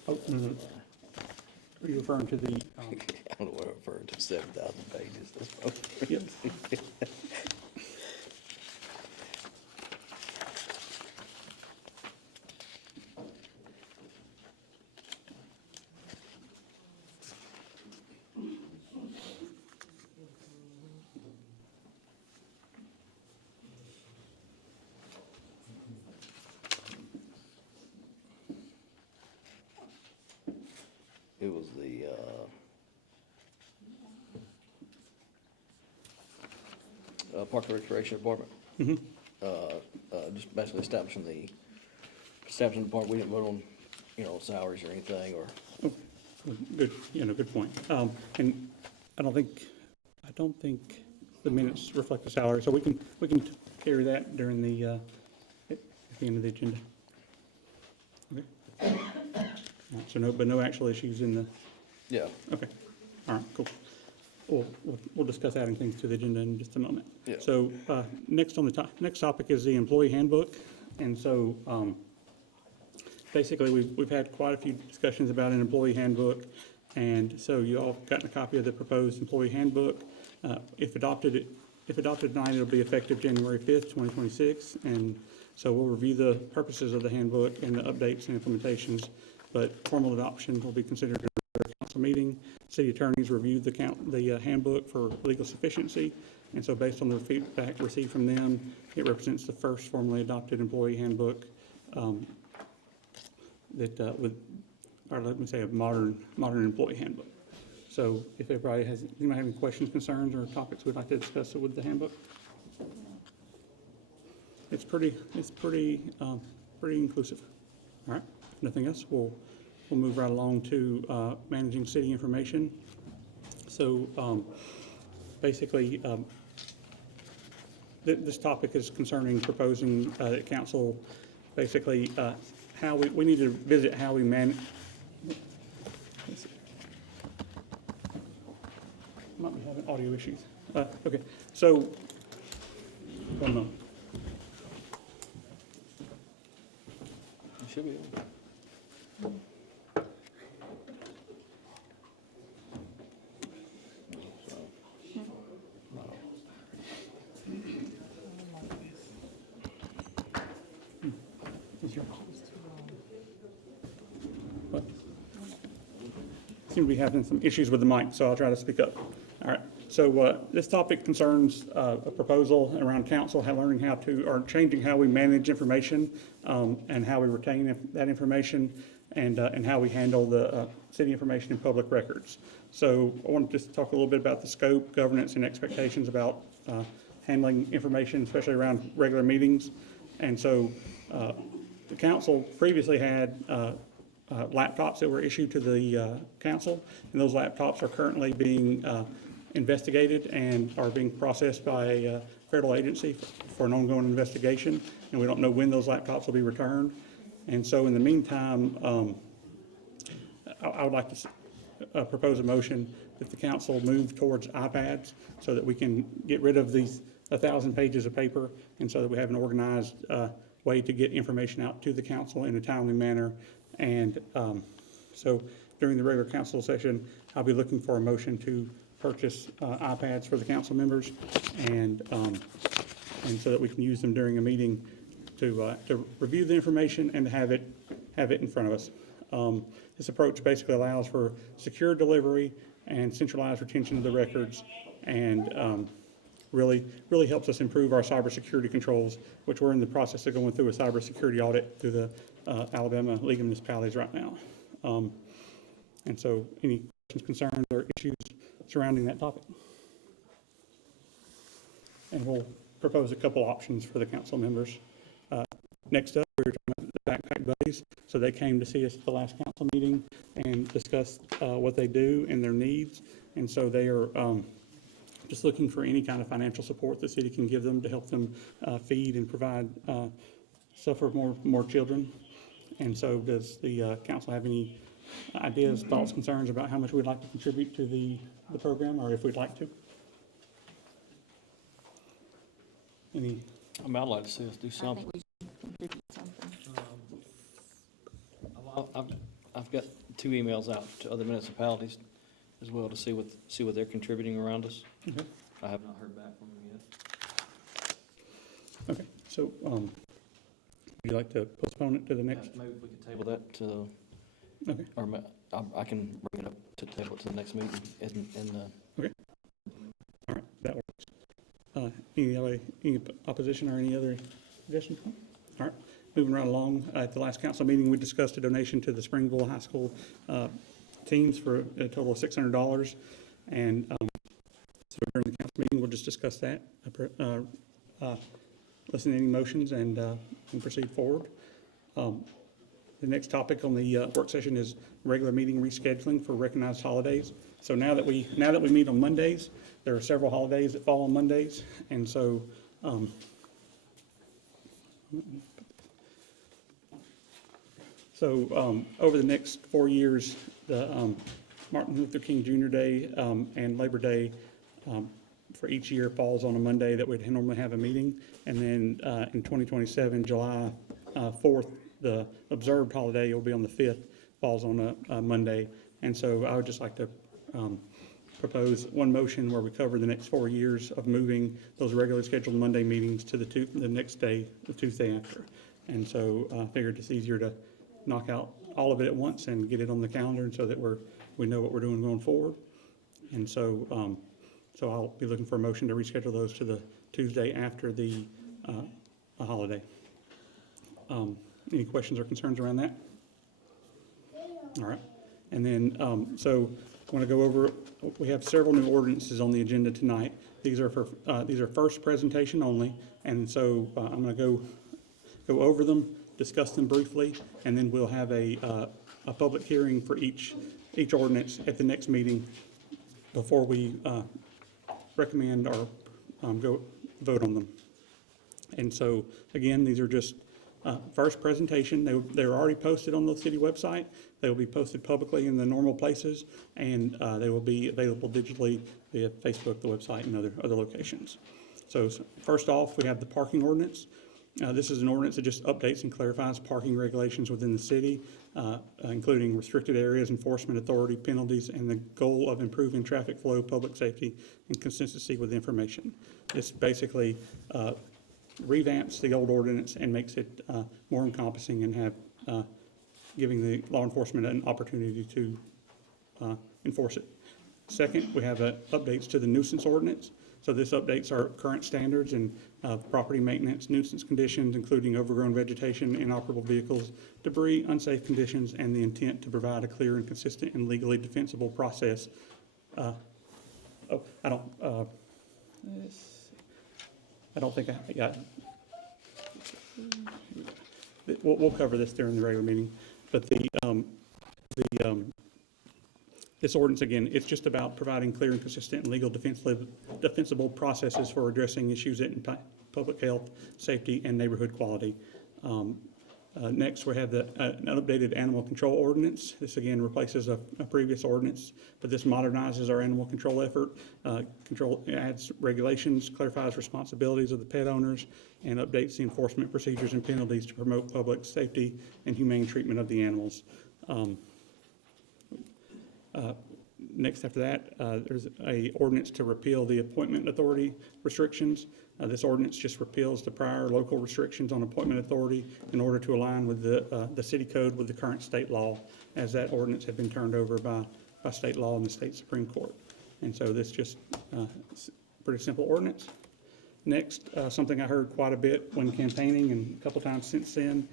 Oh, no. Are you referring to the? I don't know what I referred to, 7,000 pages. Yep. It was the, Park and Recreation Department. Just basically establishing the department. We didn't vote on, salaries or anything, or, Good, good point. And I don't think the minutes reflect the salary, so we can carry that during the, at the end of the agenda. Okay. All right, so no actual issues in the, yeah. okay, all right, cool. We'll discuss adding things to the agenda in just a moment. Yeah. So, next on the next topic is the employee handbook, and so, basically, we've had quite a few discussions about an employee handbook, and so you all gotten a copy of the proposed employee handbook. If adopted tonight, it'll be effective January 5th, 2026, and so we'll review the purposes of the handbook and the updates and implementations, but formal adoption will be considered during the council meeting. City attorneys reviewed the handbook for legal sufficiency, and so based on the feedback received from them, it represents the first formally adopted employee handbook let me say a modern employee handbook. So if anybody have any questions, concerns, or topics we'd like to discuss with the handbook? It's pretty inclusive. All right, if nothing else, we'll move right along to managing city information. So basically, this topic is concerning proposing that council basically how we need to visit how we manage. Might be having audio issues. Okay, so one moment. You should be able. What? Seem to be having some issues with the mic, so I'll try to speak up. All right, so this topic concerns a proposal around council learning how to, or changing how we manage information and how we retain that information and how we handle the city information in public records. So I want to just talk a little bit about the scope, governance, and expectations about handling information, especially around regular meetings. And so the council previously had laptops that were issued to the council, and those laptops are currently being investigated and are being processed by a federal agency for an ongoing investigation, and we don't know when those laptops will be returned. And so in the meantime, I would like to propose a motion that the council move towards iPads so that we can get rid of these 1,000 pages of paper, and so that we have an organized way to get information out to the council in a timely manner. And so during the regular council session, I'll be looking for a motion to purchase iPads for the council members, and so that we can use them during a meeting to review the information and to have it in front of us. This approach basically allows for secure delivery and centralized retention of the records, and really helps us improve our cybersecurity controls, which we're in the process of going through a cybersecurity audit through the Alabama League of Municipalities right now. And so any questions, concerns, or issues surrounding that topic? And we'll propose a couple options for the council members. Next up, we're talking about the Backpack Buddies. So they came to see us at the last council meeting and discussed what they do and their needs. And so they are just looking for any kind of financial support the city can give them to help them feed and provide stuff for more children. And so does the council have any ideas, thoughts, concerns about how much we'd like to contribute to the program, or if we'd like to? Any? I'd like to see us do I something. think we should contribute something. I've got 2 emails out to other municipalities as well to see what they're contributing around us. Okay. I have not heard back from them yet. Okay, so would you like to postpone it to the next? Maybe we could table that to, Okay. or I can bring it up to table it to the next meeting Okay. All right, that works. Any opposition or any other suggestions? All right, moving right along. At the last council meeting, we discussed a donation to the Springville High School teams for a total of $600. And so during the council meeting, we'll just discuss that, listen to any motions, and proceed forward. The next topic on the work session is regular meeting rescheduling for recognized holidays. So now that we meet on Mondays, there are several holidays that fall on Mondays, and so over the next 4 years, the Martin Luther King Jr. Day and Labor Day for each year falls on a Monday that we'd normally have a meeting, and then in 2027, July 4th, the observed holiday will be on the 5th, falls on a Monday. And so I would just like to propose one motion where we cover the next 4 years of moving those regularly scheduled Monday meetings to the next day, the Tuesday after. And so I figured it's easier to knock out all of it at once and get it on the calendar, and so that we know what we're doing going forward. And so, so I'll be looking for a motion to reschedule those to the Tuesday after the holiday. Any questions or concerns around that? All right. And then, so I want to go over, we have several new ordinances on the agenda tonight. These are first presentation only. And so I'm going to go over them, discuss them briefly, and then we'll have a public hearing for each ordinance at the next meeting before we recommend or go vote on them. And so, again, these are just first presentation. They're already posted on the city website. They will be posted publicly in the normal places, and they will be available digitally via Facebook, the website, and other locations. So first off, we have the parking ordinance. This is an ordinance that just updates and clarifies parking regulations within the city, including restricted areas, enforcement authority, penalties, and the goal of improving traffic flow, public safety, and consistency with information. This basically revamps the old ordinance and makes it more encompassing and have giving the law enforcement an opportunity to enforce it. Second, we have updates to the nuisance ordinance. So this updates our current standards and property maintenance, nuisance conditions, including overgrown vegetation, inoperable vehicles, debris, unsafe conditions, and the intent to provide a clear and consistent and legally defensible process. I don't think I got. We'll cover this during the regular meeting, but this ordinance, again, it's just about providing clear and consistent and legal defensible processes for addressing issues in public health, safety, and neighborhood quality. Next, we have an updated animal control ordinance. This, again, replaces a previous ordinance, but this modernizes our animal control effort. Adds regulations, clarifies responsibilities of the pet owners, and updates the enforcement procedures and penalties to promote public safety and humane treatment of the animals. Next after that, there's a ordinance to repeal the appointment authority restrictions. This ordinance just repeals the prior local restrictions on appointment authority in order to align with the city code with the current state law, as that ordinance had been turned over by state law in the state Supreme Court. And so this just pretty simple ordinance. Next, something I heard quite a bit when campaigning and a couple times since then,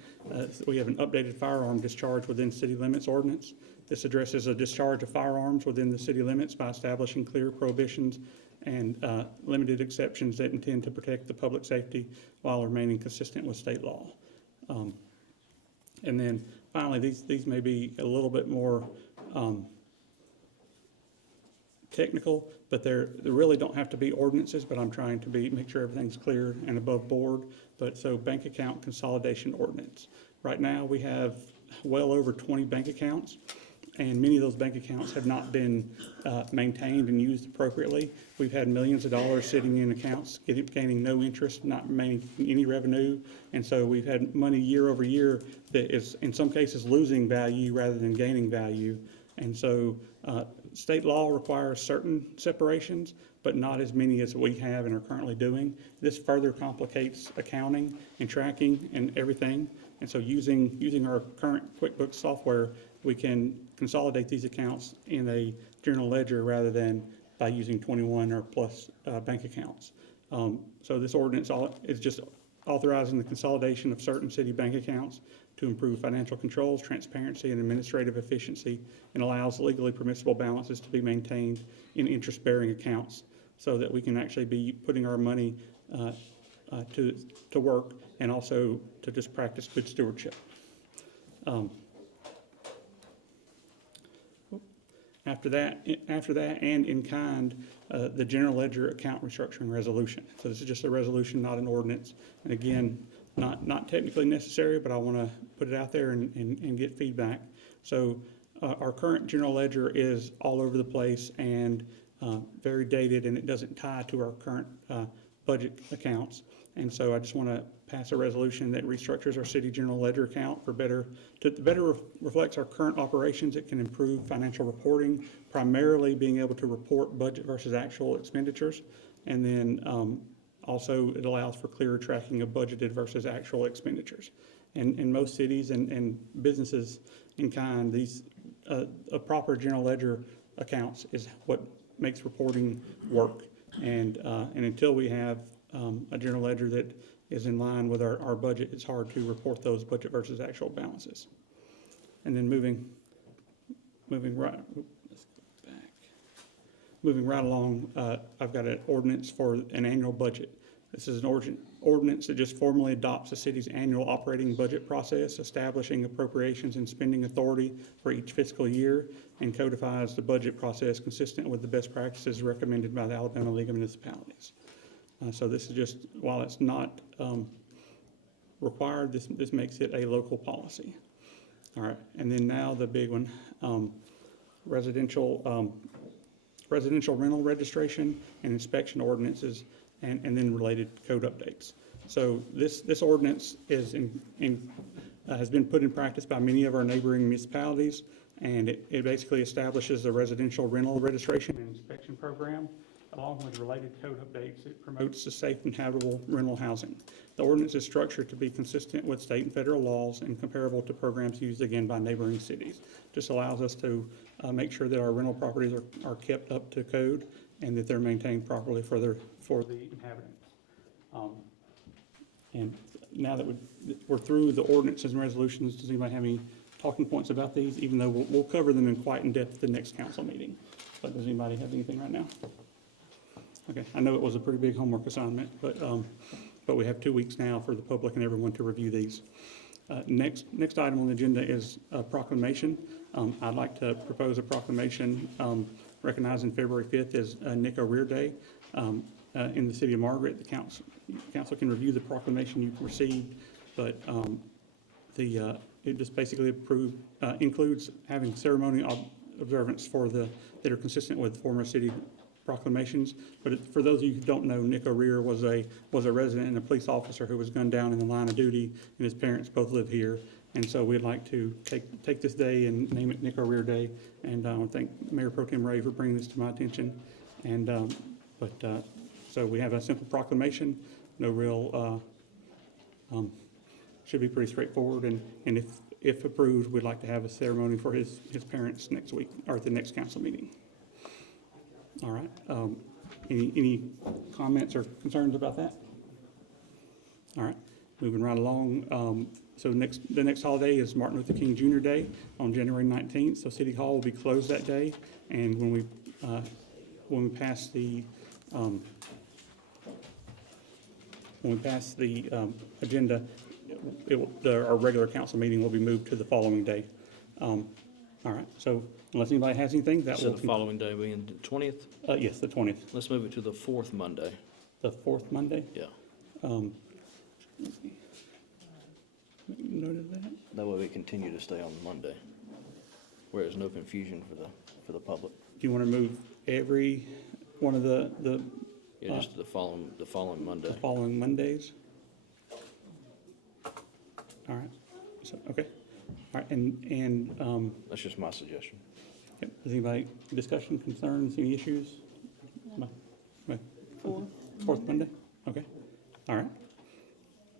we have an updated firearm discharge within city limits ordinance. This addresses a discharge of firearms within the city limits by establishing clear prohibitions and limited exceptions that intend to protect the public safety while remaining consistent with state law. And then finally, these may be a little bit more technical, but they really don't have to be ordinances, but I'm trying to make sure everything's clear and above board. But so bank account consolidation ordinance. Right now we have well over 20 bank accounts, and many of those bank accounts have not been maintained and used appropriately. We've had millions of dollars sitting in accounts, gaining no interest, not making any revenue, and so we've had money year over year that is in some cases losing value rather than gaining value. And so state law requires certain separations, but not as many as we have and are currently doing. This further complicates accounting and tracking and everything. And so using our current QuickBooks software, we can consolidate these accounts in a general ledger rather than by using 21 or plus bank accounts. So this ordinance is just authorizing the consolidation of certain city bank accounts to improve financial controls, transparency, and administrative efficiency, and allows legally permissible balances to be maintained in interest-bearing accounts so that we can actually be putting our money to work and also to just practice good stewardship. After that, and in kind, the general ledger account restructuring resolution. So this is just a resolution, not an ordinance. And again, not technically necessary, but I want to put it out there and get feedback. So our current general ledger is all over the place and very dated, and it doesn't tie to our current budget accounts. And so I just want to pass a resolution that restructures our city general ledger account for better reflects our current operations. It can improve financial reporting, primarily being able to report budget versus actual expenditures. And then also it allows for clearer tracking of budgeted versus actual expenditures. And in most cities and businesses in kind, these a proper general ledger accounts is what makes reporting work. And until we have a general ledger that is in line with our budget, it's hard to report those budget versus actual balances. And then moving right, let's go back. Moving right along, I've got an ordinance for an annual budget. This is an ordinance that just formally adopts the city's annual operating budget process, establishing appropriations and spending authority for each fiscal year, and codifies the budget process consistent with the best practices recommended by the Alabama League of Municipalities. So this is just, while it's not required, this makes it a local policy. All right, and then now the big one, residential rental registration and inspection ordinances, and then related code updates. So this ordinance is has been put in practice by many of our neighboring municipalities, and it basically establishes a residential rental registration and inspection program. Along with related code updates, it promotes the safe and habitable rental housing. The ordinance is structured to be consistent with state and federal laws and comparable to programs used again by neighboring cities. Just allows us to make sure that our rental properties are kept up to code and that they're maintained properly for the inhabitants. And now that we're through the ordinances and resolutions, does anybody have any talking points about these? Even though we'll cover them in quite in depth at the next council meeting. But does anybody have anything right now? Okay, I know it was a pretty big homework assignment, but we have 2 weeks now for the public and everyone to review these. Next item on the agenda is a proclamation. I'd like to propose a proclamation recognizing February 5th as Nick O'Rear Day in the city of Margaret. The council can review the proclamation you've received, but it just basically includes having ceremonial observance that are consistent with former city proclamations. But for those of you who don't know, Nick O'Rear was a resident and a police officer who was gunned down in the line of duty, and his parents both live here. And so we'd like to take this day and name it Nick O'Rear Day. And I want to thank Mayor Pro Tem Ray for bringing this to my attention. And so we have a simple proclamation, no real, should be pretty straightforward. And if approved, we'd like to have a ceremony for his parents next week, or at the next council meeting. All right. Any comments or concerns about that? All right. Moving right along. So the next holiday is Martin Luther King Jr. Day on January 19th. So City Hall will be closed that day. And when we pass the agenda, our regular council meeting will be moved to the following day. All right. So unless anybody has anything, that So will. the following day being the 20th? Yes, the 20th. Let's move it to the fourth Monday. The fourth Monday? Yeah. Let's see. Make note of that. That way we continue to stay on Monday, where there's no confusion for the public. Do you want to move every one of the Yeah, just the following Monday. following Mondays? All right. So, okay. All right, and That's just my suggestion. yep. Does anybody, discussion, concerns, any issues? Fourth Monday? Okay. All right.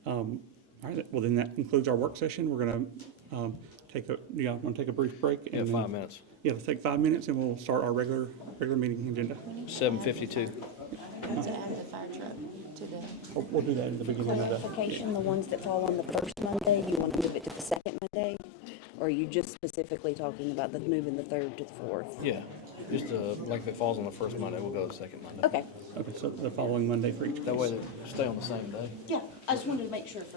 All right, well then that concludes our work session. We're gonna want to take a brief break? Yeah, and then- 5 minutes. Yeah, let's take 5 minutes and we'll start our regular meeting agenda. 7:52. To add the fire truck to the We'll do that in the beginning of the. Clarification, the ones that fall on the first Monday, you want to move it to the second Monday? Or are you just specifically talking about moving the third to the fourth? Yeah, just like if it falls on the first Monday, we'll go the second Monday. Okay. Okay, so the following Monday for each case. That way they stay on the same day. Yeah, I just wanted to make sure to